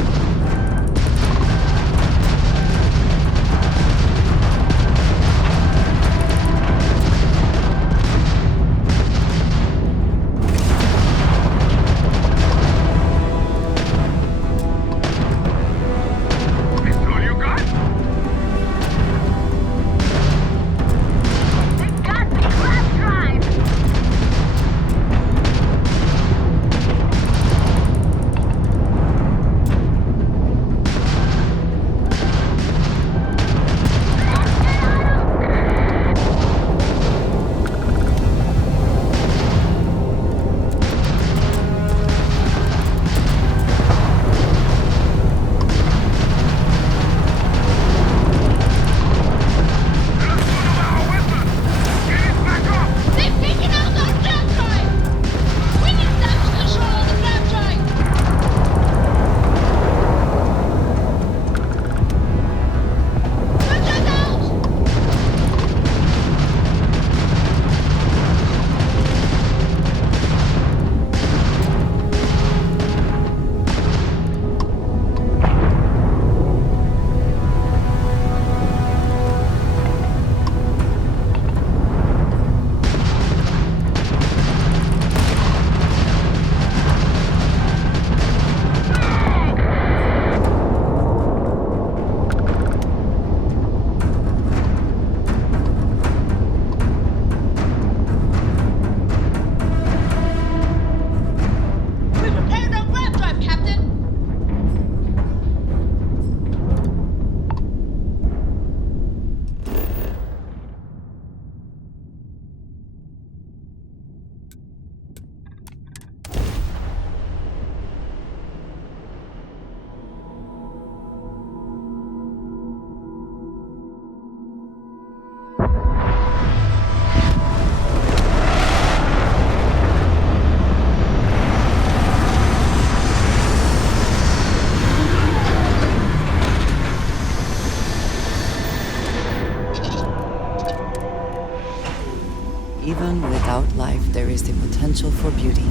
even without life, there is the potential for beauty.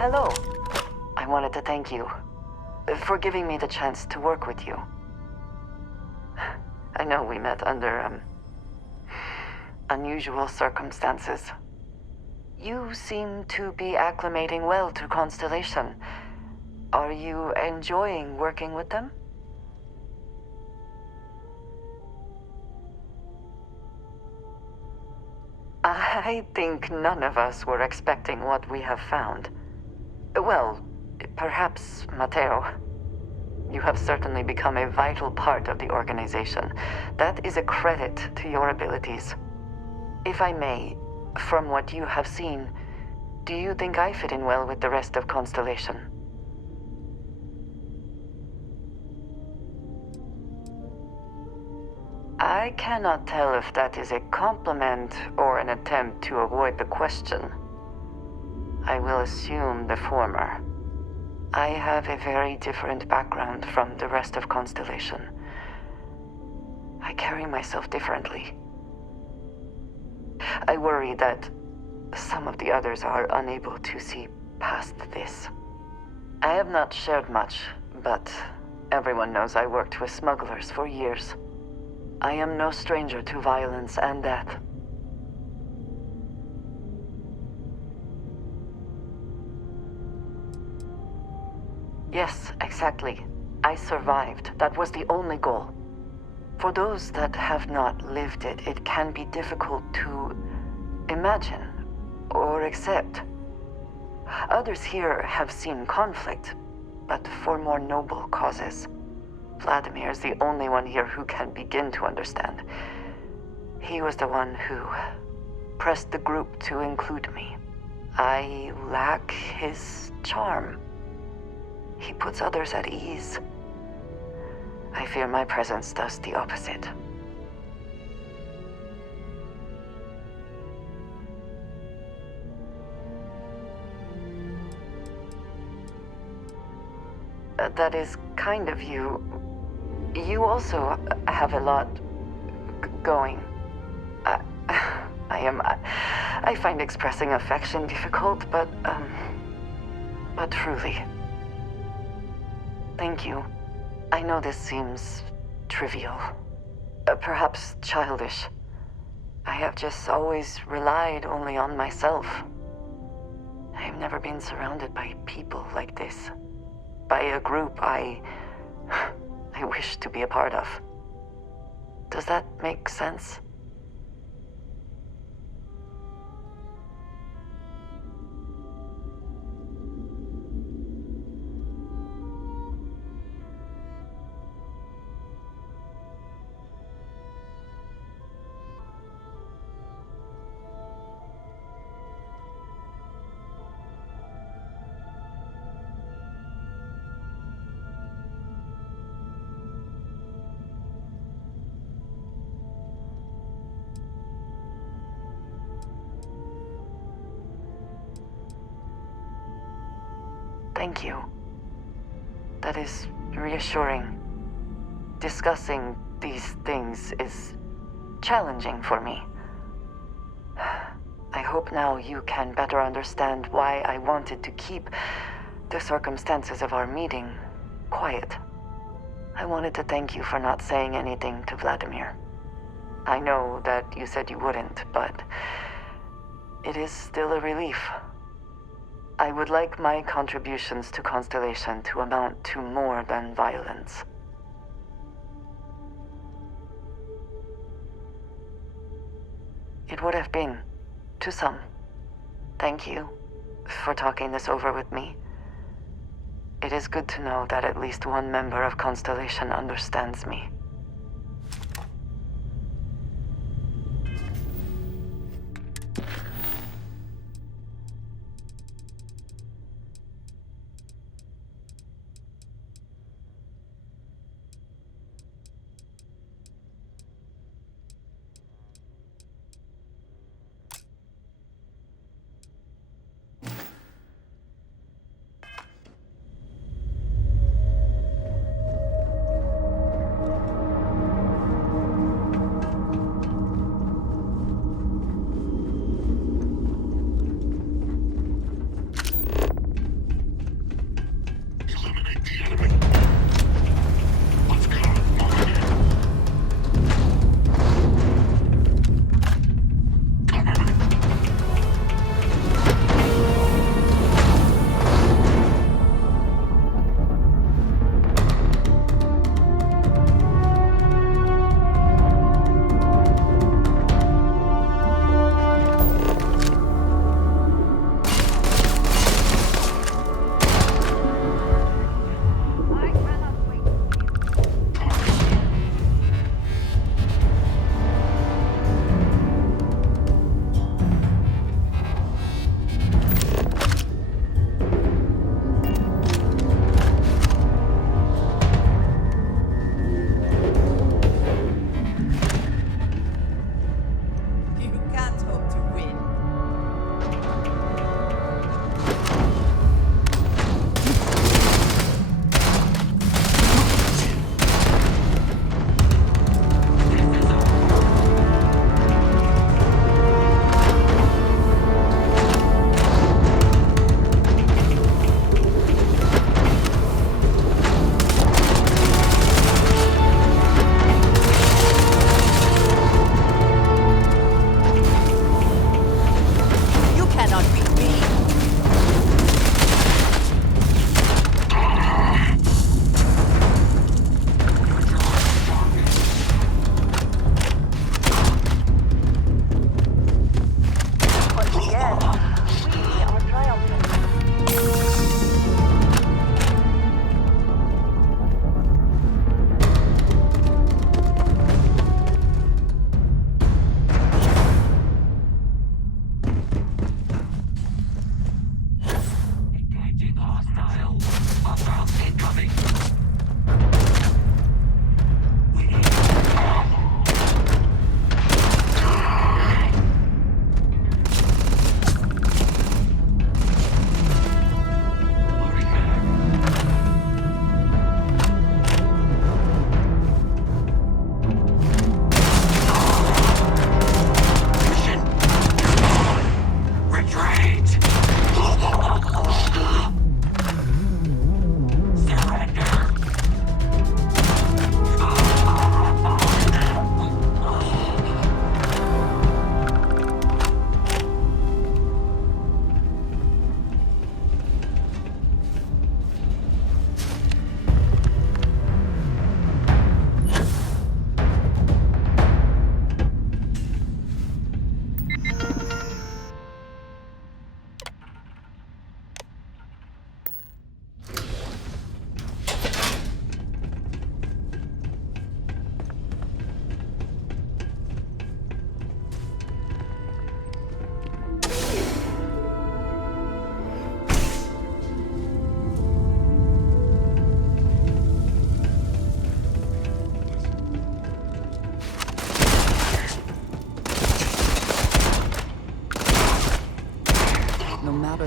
Hello. I wanted to thank you for giving me the chance to work with you. I know we met under, unusual circumstances. You seem to be acclimating well to Constellation. Are you enjoying working with them? I think none of us were expecting what we have found. Well, perhaps Matteo. You have certainly become a vital part of the organization. That is a credit to your abilities. If I may, from what you have seen, do you think I fit in well with the rest of Constellation? I cannot tell if that is a compliment or an attempt to avoid the question. I will assume the former. I have a very different background from the rest of Constellation. I carry myself differently. I worry that some of the others are unable to see past this. I have not shared much, but everyone knows I worked with smugglers for years. I am no stranger to violence and death. Yes, exactly. I survived. That was the only goal. For those that have not lived it, it can be difficult to imagine or accept. Others here have seen conflict, but for more noble causes. Vladimir is the only one here who can begin to understand. He was the one who pressed the group to include me. I lack his charm. He puts others at ease. I fear my presence does the opposite. That is kind of you. You also have a lot going. I find expressing affection difficult, but truly. Thank you. I know this seems trivial, perhaps childish. I have just always relied only on myself. I have never been surrounded by people like this. By a group I wish to be a part of. Does that make sense? Thank you. That is reassuring. Discussing these things is challenging for me. I hope now you can better understand why I wanted to keep the circumstances of our meeting quiet. I wanted to thank you for not saying anything to Vladimir. I know that you said you wouldn't, but it is still a relief. I would like my contributions to Constellation to amount to more than violence. It would have been, to some. Thank you for talking this over with me. It is good to know that at least one member of Constellation understands me.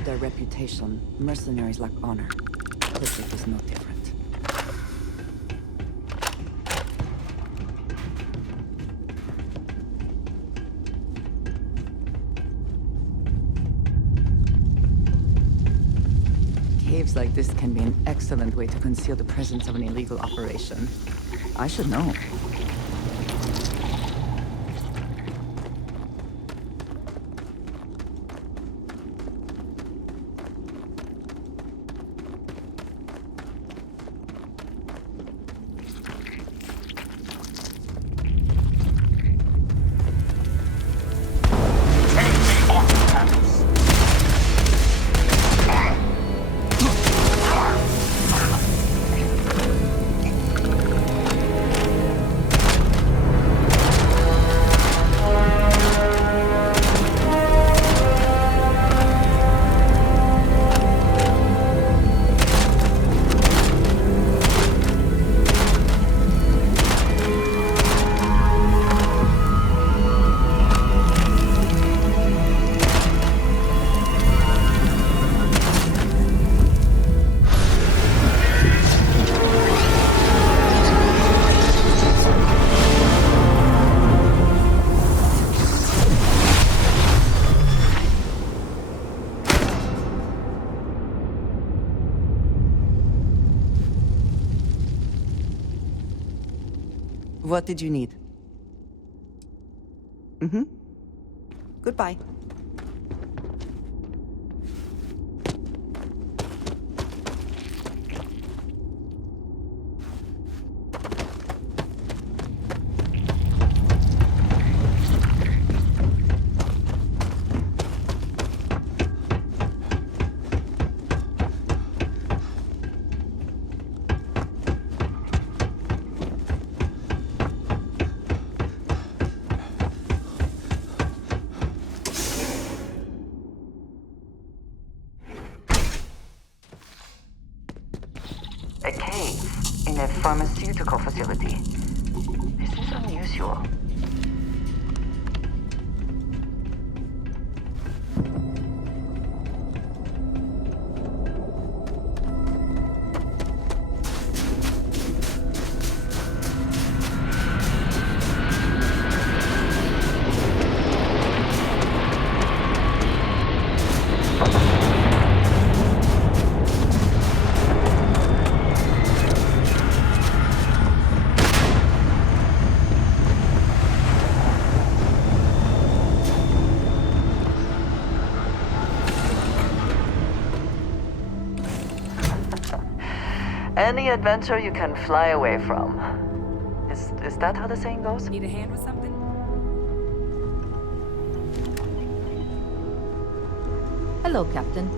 destroyed their reputation. Mercenaries lack honor. This is no different. Caves like this can be an excellent way to conceal the presence of an illegal operation. I should know. What did you need? Mm-hmm. Goodbye. A cave in a pharmaceutical facility. This is unusual. Any adventure you can fly away from. Is that how the saying goes? Need a hand with something? Hello, Captain.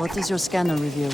What does your scanner review?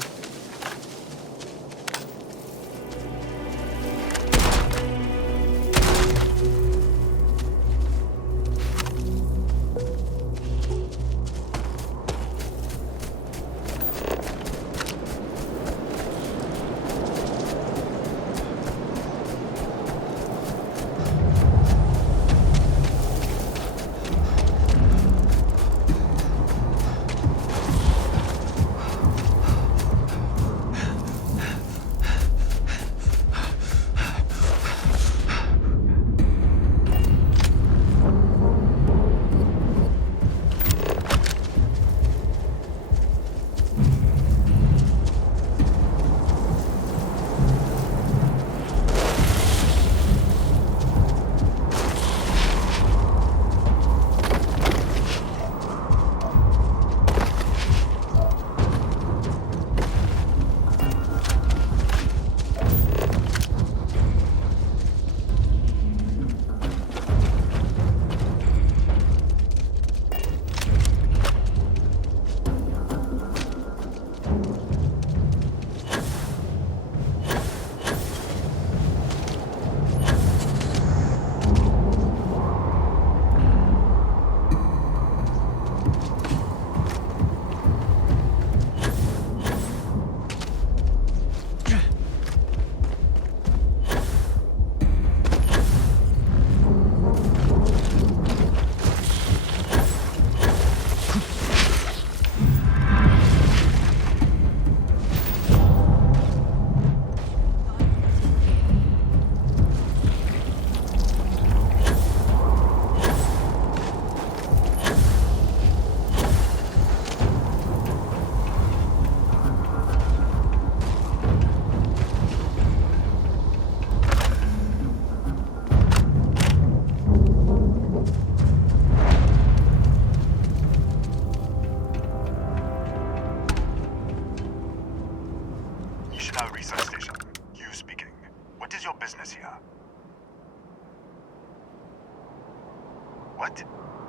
What?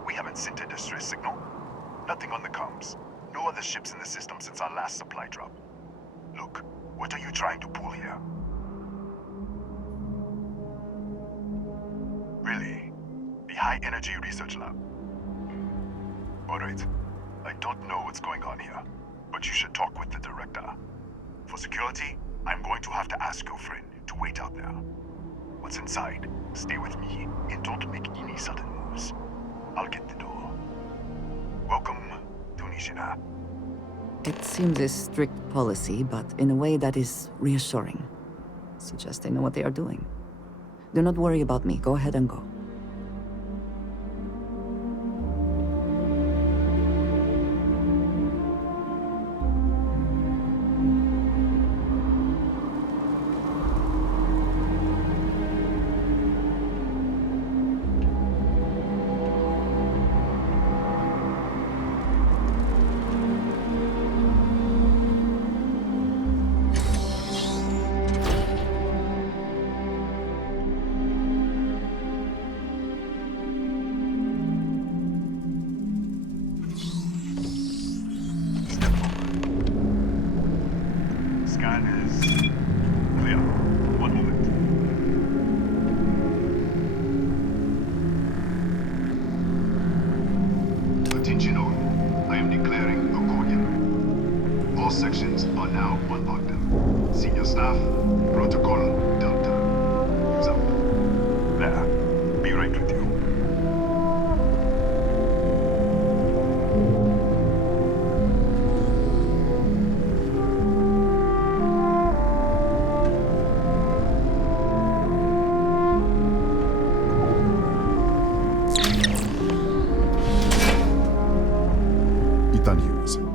We haven't sent a distress signal? Nothing on the comms. No other ships in the system since our last supply drop. Look, what are you trying to pull here? Really? The High Energy Research Lab? Alright. I don't know what's going on here, but you should talk with the director. For security, I'm going to have to ask your friend to wait out there. Once inside, stay with me and don't make any sudden moves. I'll get the door. Welcome to Nishina. It seems a strict policy, but in a way that is reassuring. Suggests they know what they are doing. Do not worry about me. Go ahead and go.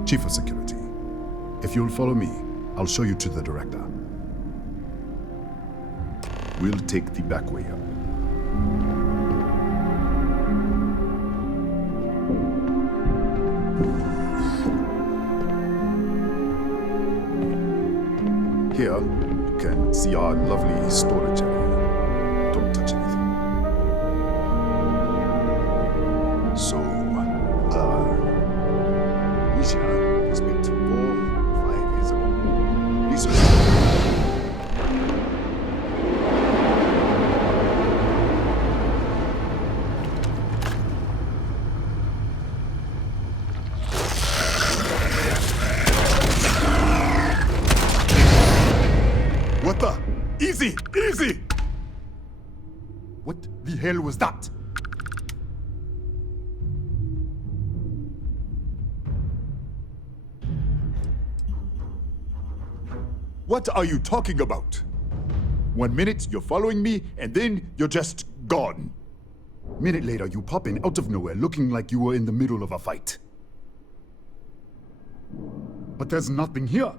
Chief of Security. If you'll follow me, I'll show you to the director. We'll take the back way up. Here, you can see our lovely storage area. Don't touch anything. So, Nishina has built 4 Easy! Easy! What the hell was that? What are you talking about? 1 minute, you're following me, and then you're just gone. Minute later, you pop in out of nowhere looking like you were in the middle of a fight. But there's nothing here.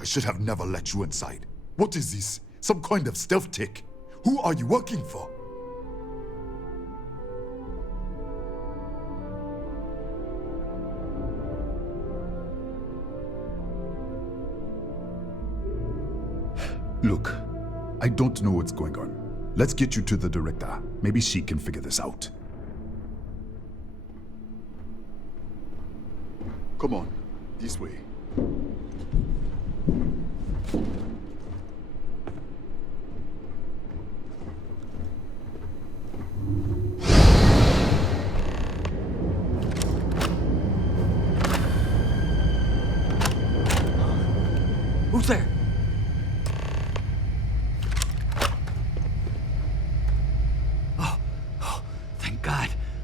I should have never let you inside. What is this? Some kind of stealth tick? Who are you working for? Look, I don't know what's going on. Let's get you to the director. Maybe she can figure this out. Come on, this way. Who's there?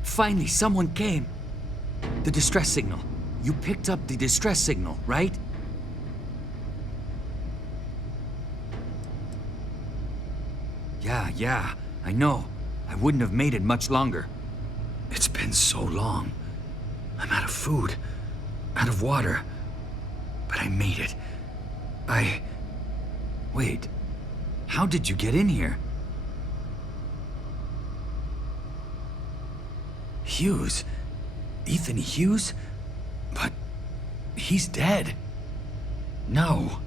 Finally, someone came. The distress signal. You picked up the distress signal, right? Yeah, I know. I wouldn't have made it much longer. It's been so long. I'm out of food, out of water. But I made it. Wait. How did you get in here? Hughes? Ethan Hughes? But he's dead. No.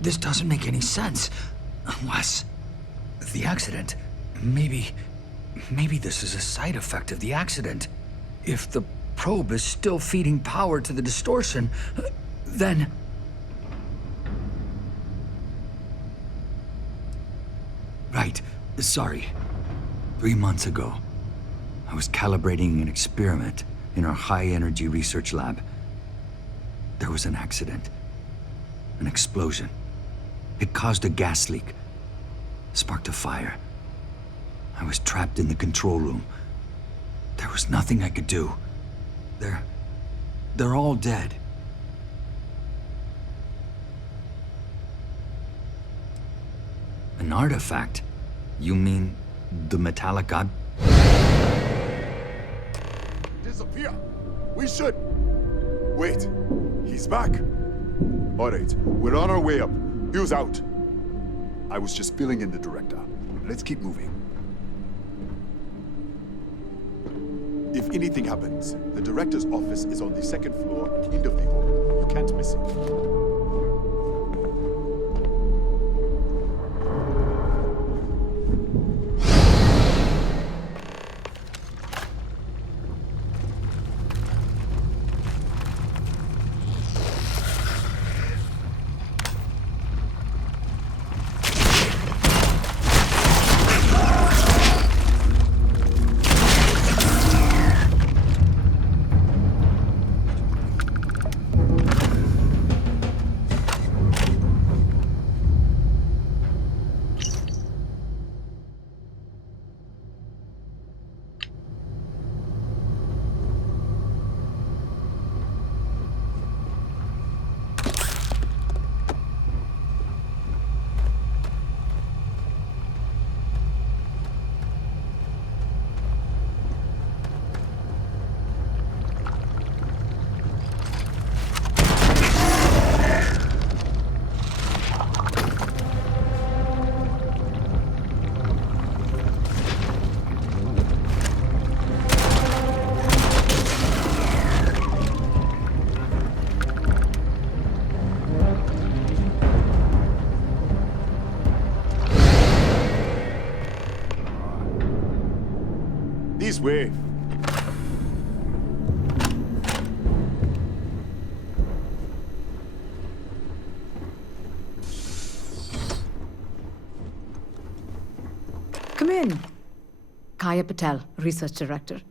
This doesn't make any sense. Unless the accident. Maybe this is a side effect of the accident. If the probe is still feeding power to the distortion, then... Right. Sorry. 3 months ago, I was calibrating an experiment in our high-energy research lab. There was an accident. An explosion. It caused a gas leak. Sparked a fire. I was trapped in the control room. There was nothing I could do. They're all dead. An artifact? You mean the metallic god? Disappear! We should... Wait, he's back. All right, we're on our way up. Hughes out. I was just filling in the director. Let's keep moving. If anything happens, the director's office is on the second floor, end of the hall. You can't miss it. This way. Come in. Kaya Patel, Research Director.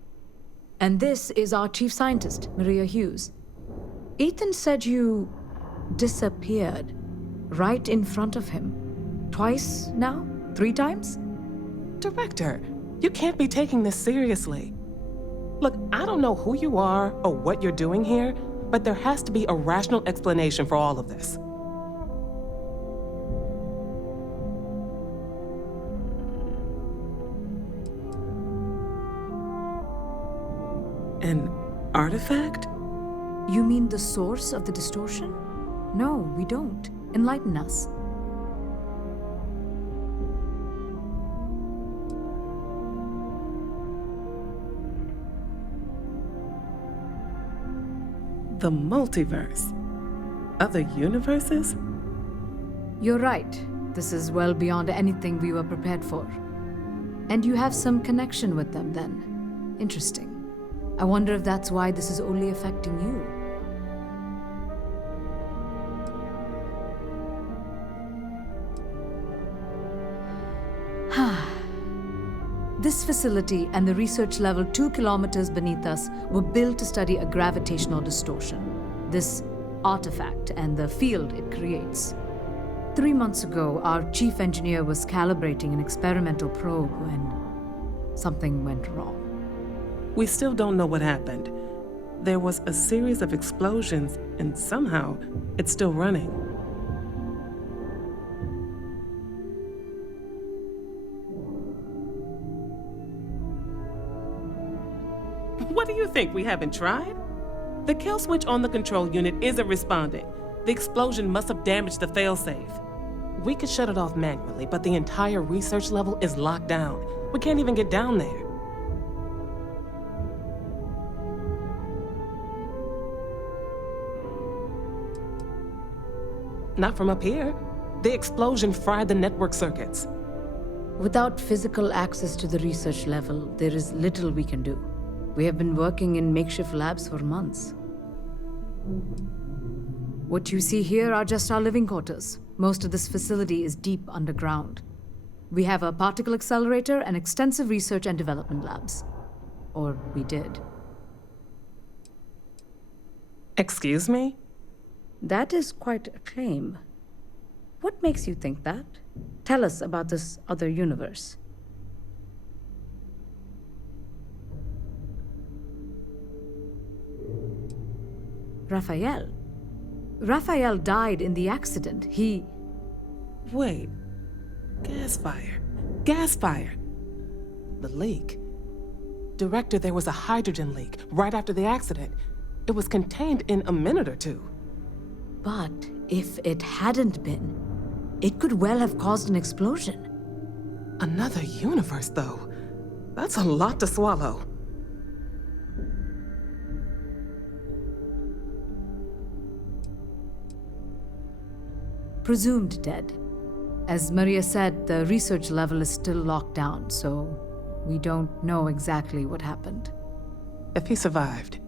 And this is our Chief Scientist, Maria Hughes. Ethan said you disappeared right in front of him. Twice now? 3 times? Director, you can't be taking this seriously. Look, I don't know who you are or what you're doing here, but there has to be a rational explanation for all of this. An artifact? You mean the source of the distortion? No, we don't. Enlighten us. The multiverse? Other universes? You're right. This is well beyond anything we were prepared for. And you have some connection with them then. Interesting. I wonder if that's why this is only affecting you. This facility and the research level 2 kilometers beneath us were built to study a gravitational distortion, this artifact and the field it creates. 3 months ago, our chief engineer was calibrating an experimental probe when something went wrong. We still don't know what happened. There was a series of explosions, and somehow it's still running. What do you think, we haven't tried? The kill switch on the control unit isn't responding. The explosion must have damaged the failsafe. We could shut it off manually, but the entire research level is locked down. We can't even get down there. Not from up here. The explosion fried the network circuits. Without physical access to the research level, there is little we can do. We have been working in makeshift labs for months. What you see here are just our living quarters. Most of this facility is deep underground. We have a particle accelerator and extensive research and development labs. Or we did. Excuse me? That is quite a claim. What makes you think that? Tell us about this other universe. Raphael. Raphael died in the accident. He... Wait. Gas fire. Gas fire. The leak. Director, there was a hydrogen leak right after the accident. It was contained in a minute or two. But if it hadn't been, it could well have caused an explosion. Another universe, though. That's a lot to swallow. Presumed dead. As Maria said, the research level is still locked down, so we don't know exactly what happened. If he survived,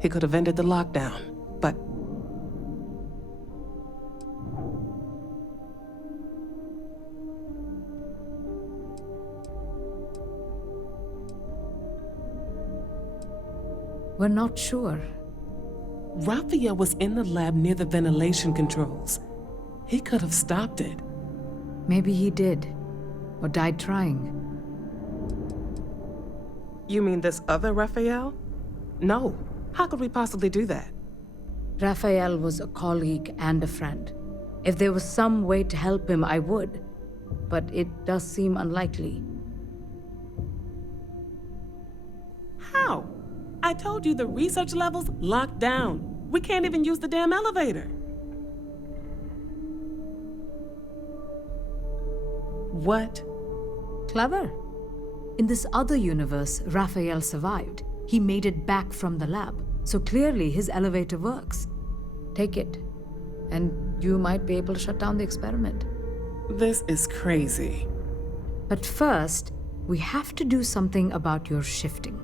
he could have ended the lockdown, but... We're not sure. Raphael was in the lab near the ventilation controls. He could have stopped it. Maybe he did, or died trying. You mean this other Raphael? No. How could we possibly do that? Raphael was a colleague and a friend. If there was some way to help him, I would. But it does seem unlikely. How? I told you the research level's locked down. We can't even use the damn elevator. What? Clever. In this other universe, Raphael survived. He made it back from the lab, so clearly his elevator works. Take it, and you might be able to shut down the experiment. This is crazy. But first, we have to do something about your shifting.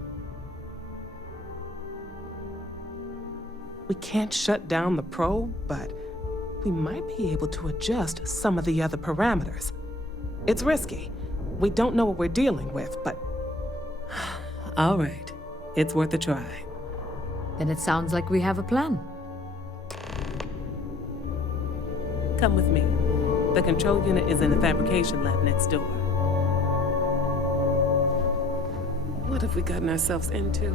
We can't shut down the probe, but we might be able to adjust some of the other parameters. It's risky. We don't know what we're dealing with, but... All right. It's worth a try. Then it sounds like we have a plan. Come with me. The control unit is in the fabrication lab next door. What have we gotten ourselves into?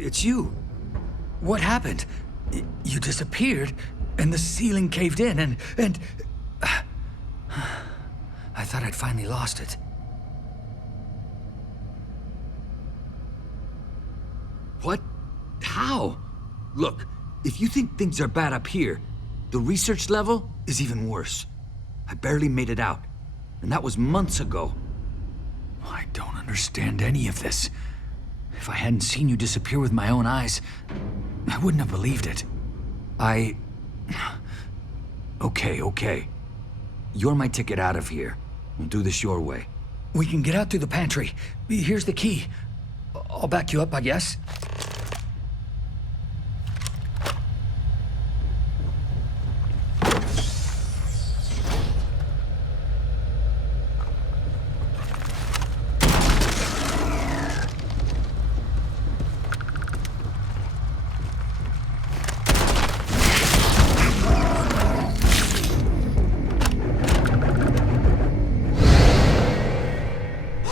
It's you. What happened? You disappeared, and the ceiling caved in, and... I thought I'd finally lost it. What? How? Look, if you think things are bad up here, the research level is even worse. I barely made it out, and that was months ago. I don't understand any of this. If I hadn't seen you disappear with my own eyes, I wouldn't have believed it. Okay. You're my ticket out of here. We'll do this your way. We can get out through the pantry. Here's the key. I'll back you up, I guess.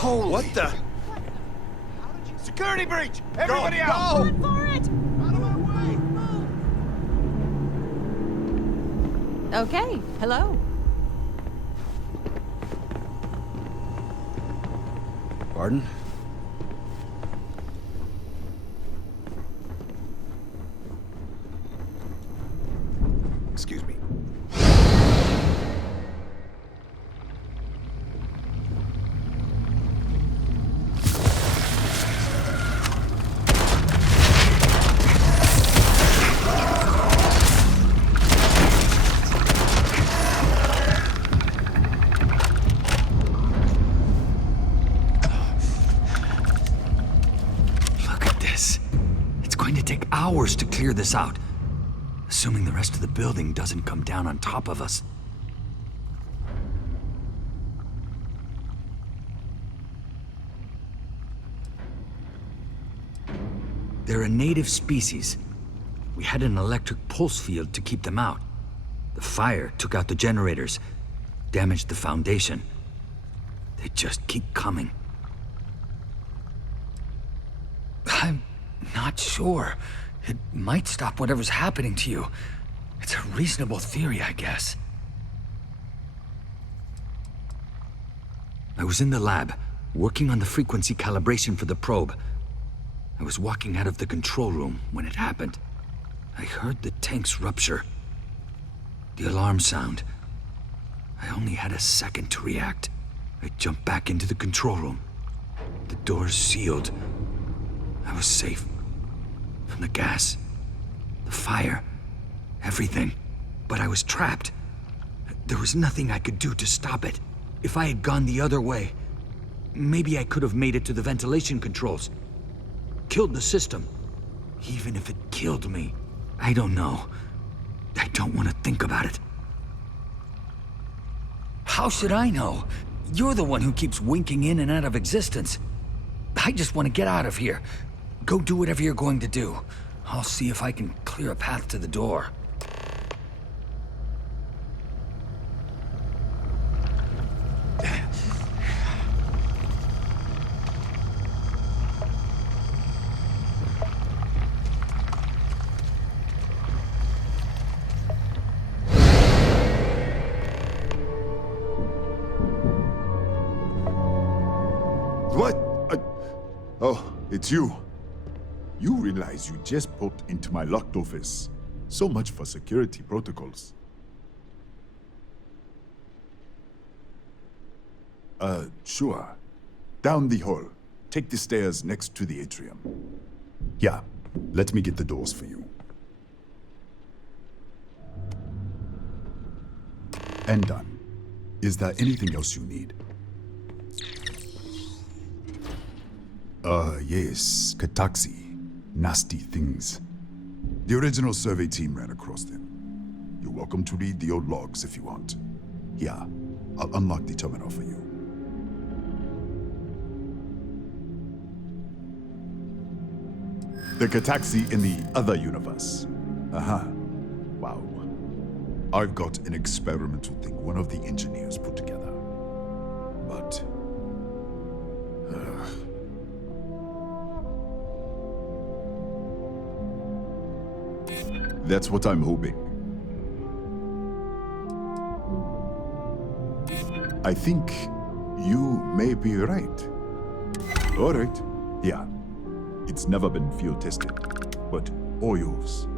What the? Security breach! Everybody out! Run for it! Okay, hello. Pardon? Excuse me. Hours to clear this out, assuming the rest of the building doesn't come down on top of us. They're a native species. We had an electric pulse field to keep them out. The fire took out the generators, damaged the foundation. They just keep coming. I'm not sure. It might stop whatever's happening to you. It's a reasonable theory, I guess. I was in the lab, working on the frequency calibration for the probe. I was walking out of the control room when it happened. I heard the tanks rupture. The alarm sound. I only had a second to react. I jumped back into the control room. The doors sealed. I was safe. From the gas, the fire, everything. But I was trapped. There was nothing I could do to stop it. If I had gone the other way, maybe I could have made it to the ventilation controls. Killed the system. Even if it killed me. I don't know. I don't want to think about it. How should I know? You're the one who keeps winking in and out of existence. I just want to get out of here. Go do whatever you're going to do. I'll see if I can clear a path to the door. It's you. You realize you just poked into my locked office. So much for security protocols. Sure. Down the hall. Take the stairs next to the atrium. Yeah, let me get the doors for you. And done. Is there anything else you need? Yes, Kataxi. Nasty things. The original survey team ran across them. You're welcome to read the old logs if you want. Yeah, I'll unlock the terminal for you. The Kataxi in the other universe. Wow. I've got an experimental thing one of the engineers put together. But... that's what I'm hoping. I think you may be right. All right. Yeah. It's never been field tested, but all yours.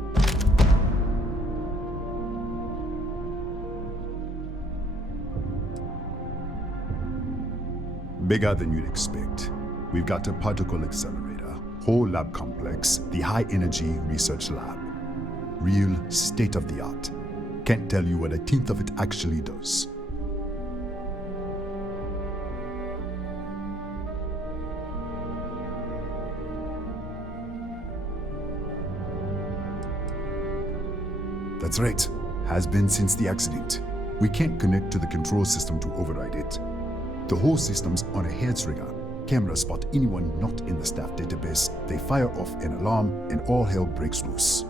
Bigger than you'd expect. We've got a particle accelerator, whole lab complex, the high energy research lab. Real state-of-the-art. Can't tell you what a tenth of it actually does. That's right. Has been since the accident. We can't connect to the control system to override it. The whole system's on a hair-trigger. Cameras spot anyone not in the staff database, they fire off an alarm, and all hell breaks loose.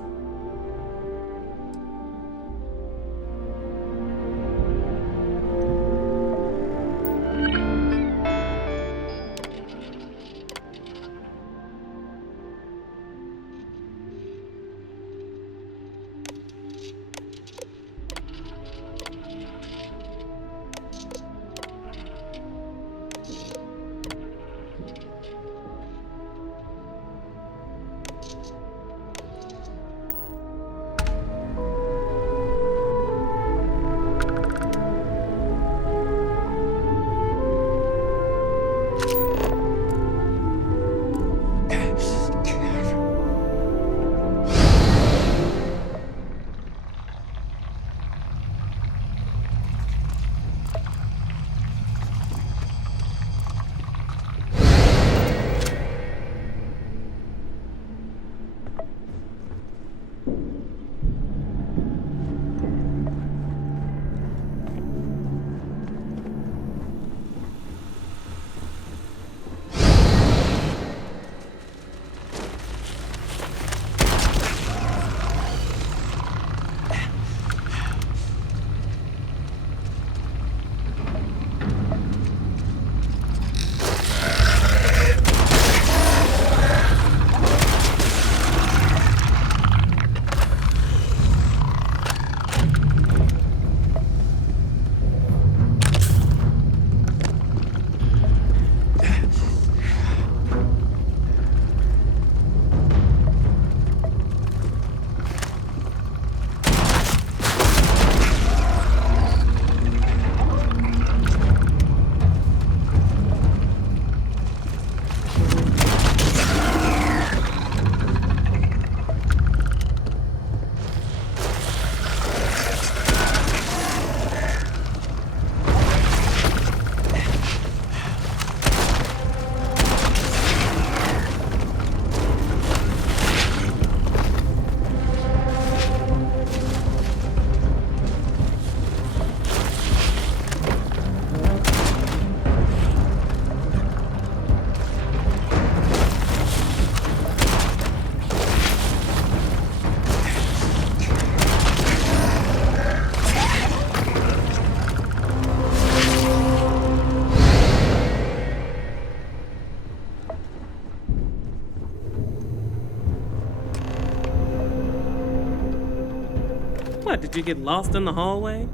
What, did you get lost in the hallway?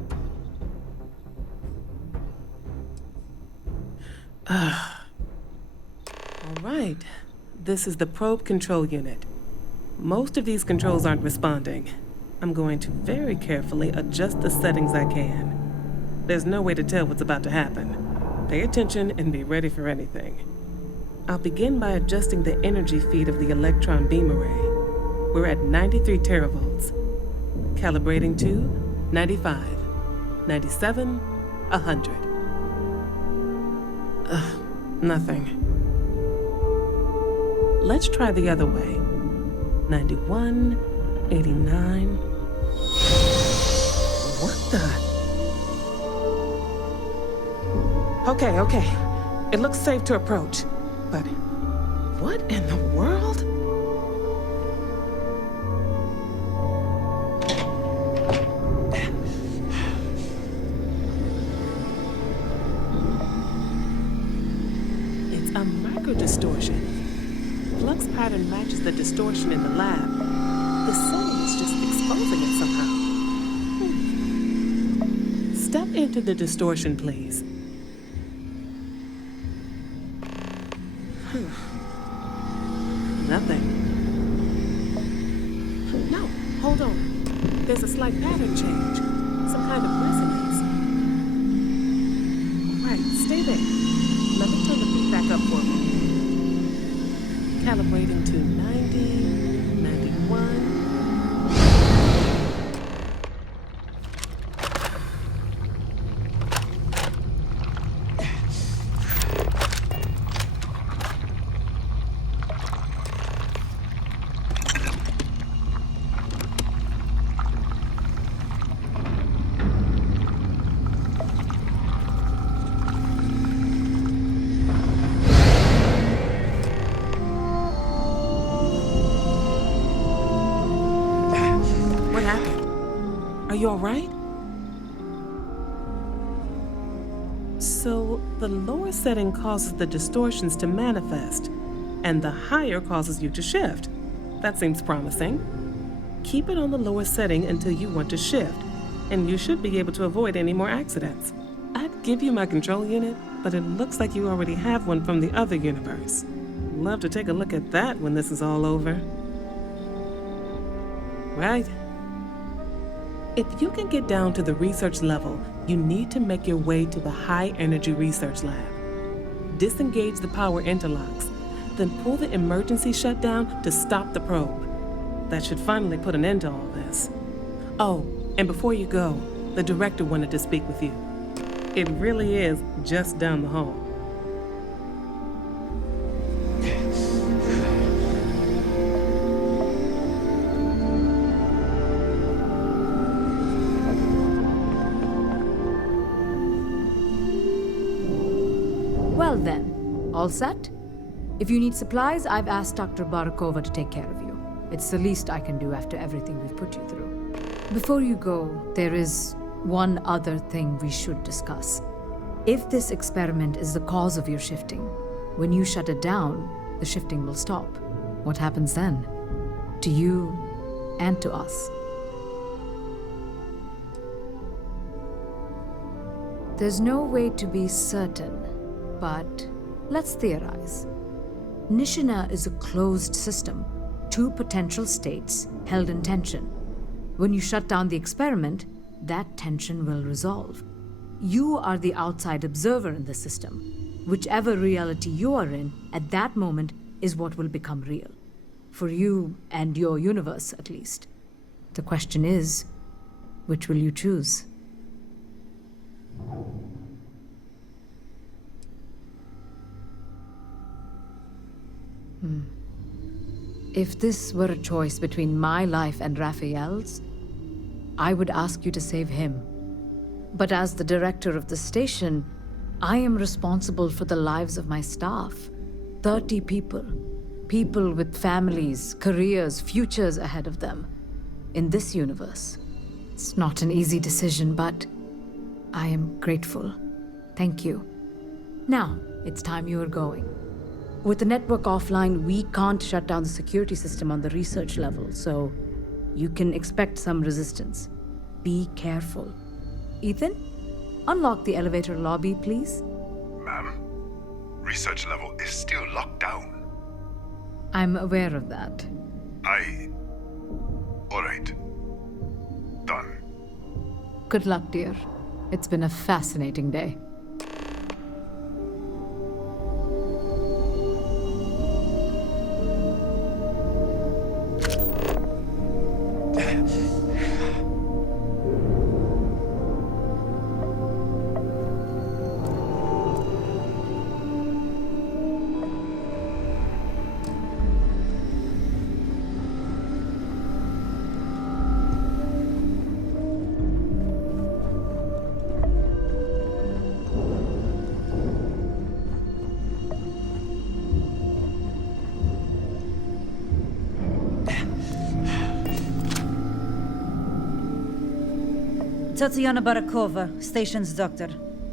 All right. This is the probe control unit. Most of these controls aren't responding. I'm going to very carefully adjust the settings I can. There's no way to tell what's about to happen. Pay attention and be ready for anything. I'll begin by adjusting the energy feed of the electron beam array. We're at 93 teravolts. Calibrating to 95, 97, 100. Nothing. Let's try the other way. 91, 89. What the? Okay. It looks safe to approach. But what in the world? It's a microdistortion. Flux pattern matches the distortion in the lab. The setting is just exposing it somehow. Step into the distortion, please. Nothing. No, hold on. There's a slight pattern change. Some kind of resonance. Right, stay there. Let me turn the beat back up for me. Calibrating to 90, 91. Are you all right? So, the lower setting causes the distortions to manifest, and the higher causes you to shift. That seems promising. Keep it on the lower setting until you want to shift, and you should be able to avoid any more accidents. I'd give you my control unit, but it looks like you already have one from the other universe. Love to take a look at that when this is all over. Right? If you can get down to the research level, you need to make your way to the high-energy research lab. Disengage the power interlocks, then pull the emergency shutdown to stop the probe. That should finally put an end to all this. Oh, and before you go, the director wanted to speak with you. It really is just down the hall. Well then, all set? If you need supplies, I've asked Dr. Barakova to take care of you. It's the least I can do after everything we've put you through. Before you go, there is one other thing we should discuss. If this experiment is the cause of your shifting, when you shut it down, the shifting will stop. What happens then? To you and to us. There's no way to be certain, but let's theorize. Nishina is a closed system, two potential states held in tension. When you shut down the experiment, that tension will resolve. You are the outside observer in the system. Whichever reality you are in at that moment is what will become real. For you and your universe, at least. The question is, which will you choose? If this were a choice between my life and Raphael's, I would ask you to save him. But as the director of the station, I am responsible for the lives of my staff. 30 people. People with families, careers, futures ahead of them. In this universe. It's not an easy decision, but I am grateful. Thank you. Now, it's time you are going. With the network offline, we can't shut down the security system on the research level, so you can expect some resistance. Be careful. Ethan, unlock the elevator lobby, please. Ma'am, research level is still locked down. I'm aware of that. All right. Done. Good luck, dear. It's been a fascinating day. Tatiana Barakova, station's doctor.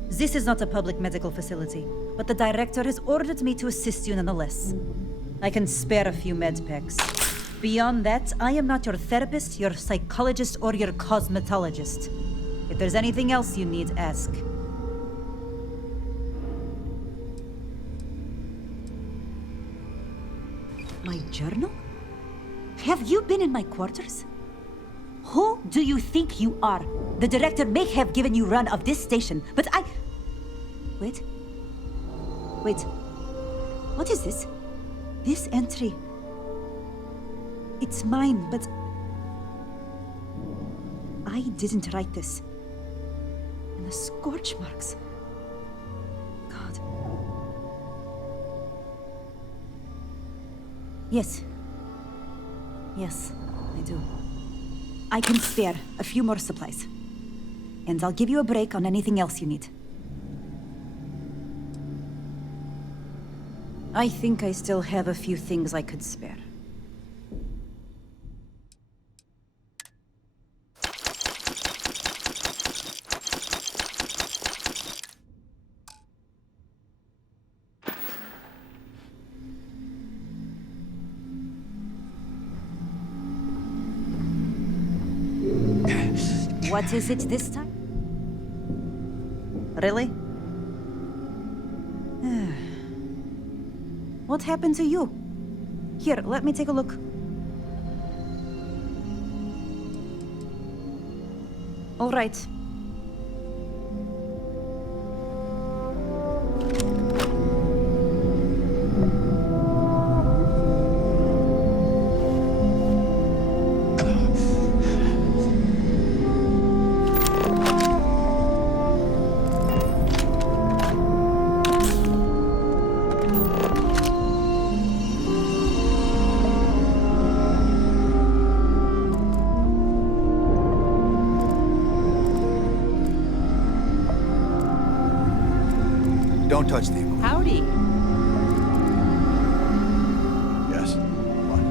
This is not a public medical facility, but the director has ordered me to assist you nonetheless. I can spare a few med packs. Beyond that, I am not your therapist, your psychologist, or your cosmetologist. If there's anything else you need, ask. My journal? Have you been in my quarters? Who do you think you are? The director may have given you run of this station, but I... Wait. What is this? This entry. It's mine, but... I didn't write this. And the scorch marks. God. Yes. Yes, I do. I can spare a few more supplies. And I'll give you a break on anything else you need. I think I still have a few things I could spare. What is it this time? Really? What happened to you? Here, let me take a look. All right. Don't touch the equipment. Howdy. Yes. What?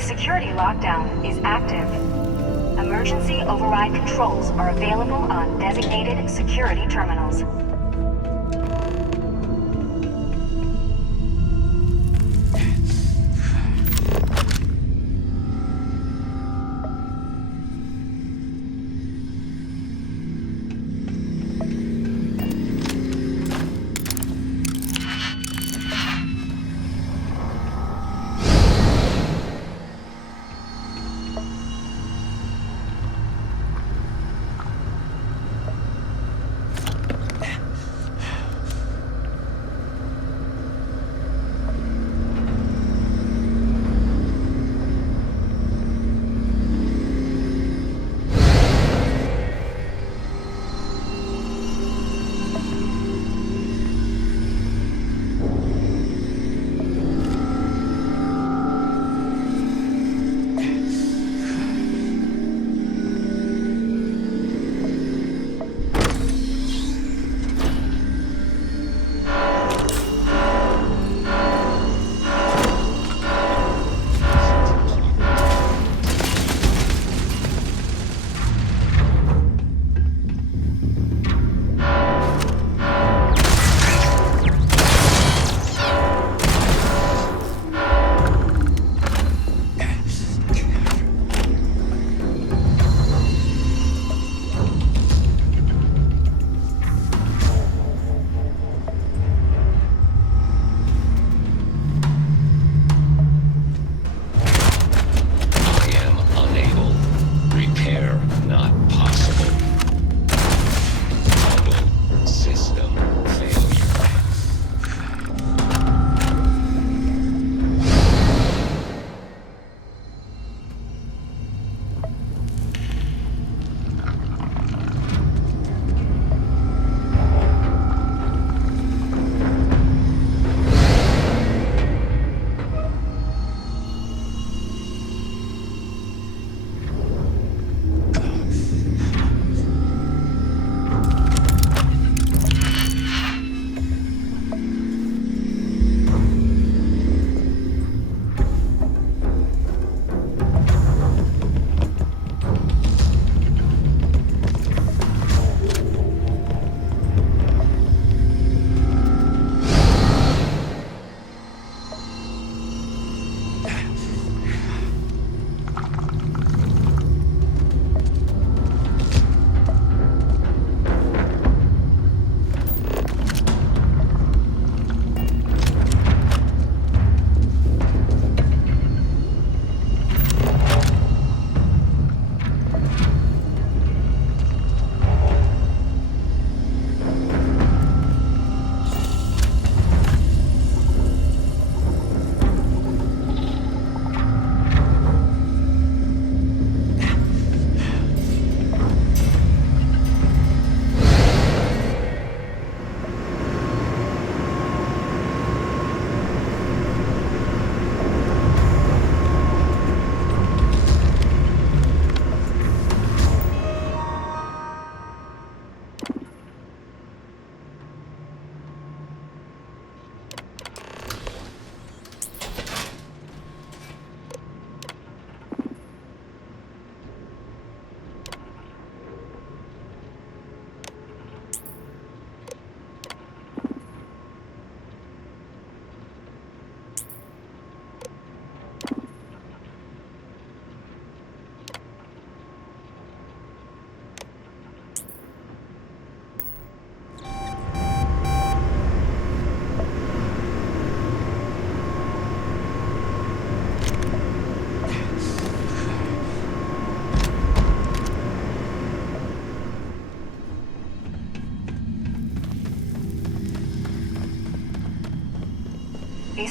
Security lockdown is active. Emergency override controls are available on designated security terminals.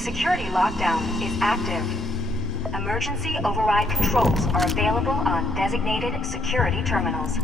security lockdown is active. Emergency override controls are available on designated security terminals.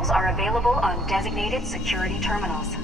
controls are available on designated security terminals.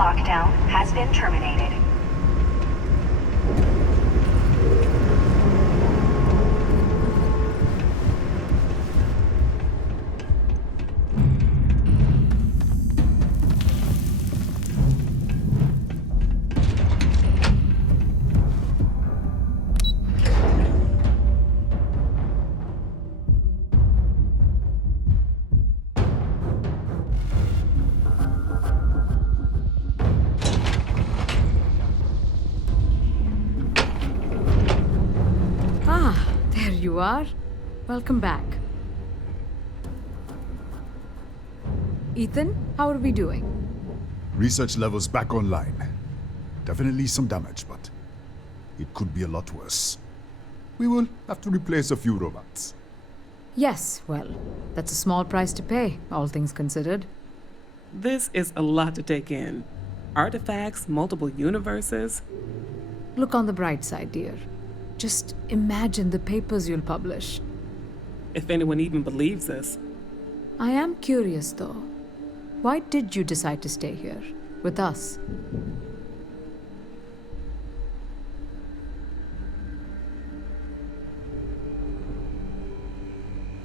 lockdown has been terminated. You are? Welcome back. Ethan, how are we doing? Research levels back online. Definitely some damage, but it could be a lot worse. we will have to replace a few robots. Yes, well, that's a small price to pay, all things considered. This is a lot to take in. Artifacts, multiple universes. Look on the bright side, dear. Just imagine the papers you'll publish. If anyone even believes us. I am curious, though. Why did you decide to stay here, with us?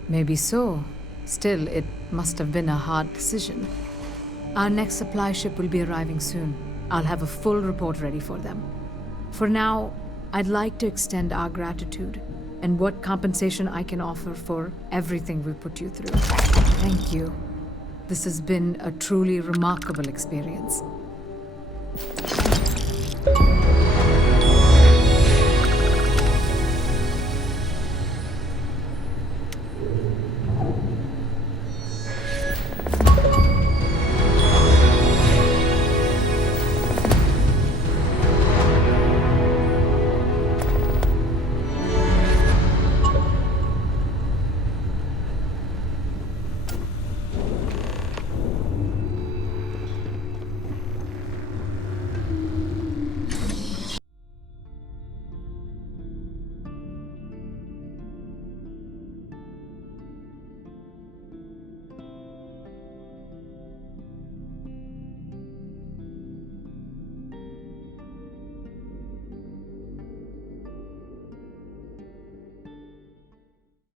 Maybe so. Still, it must have been a hard decision. Our next supply ship will be arriving soon. I'll have a full report ready for them. For now, I'd like to extend our gratitude and what compensation I can offer for everything we put you through. Thank you. This has been a truly remarkable experience.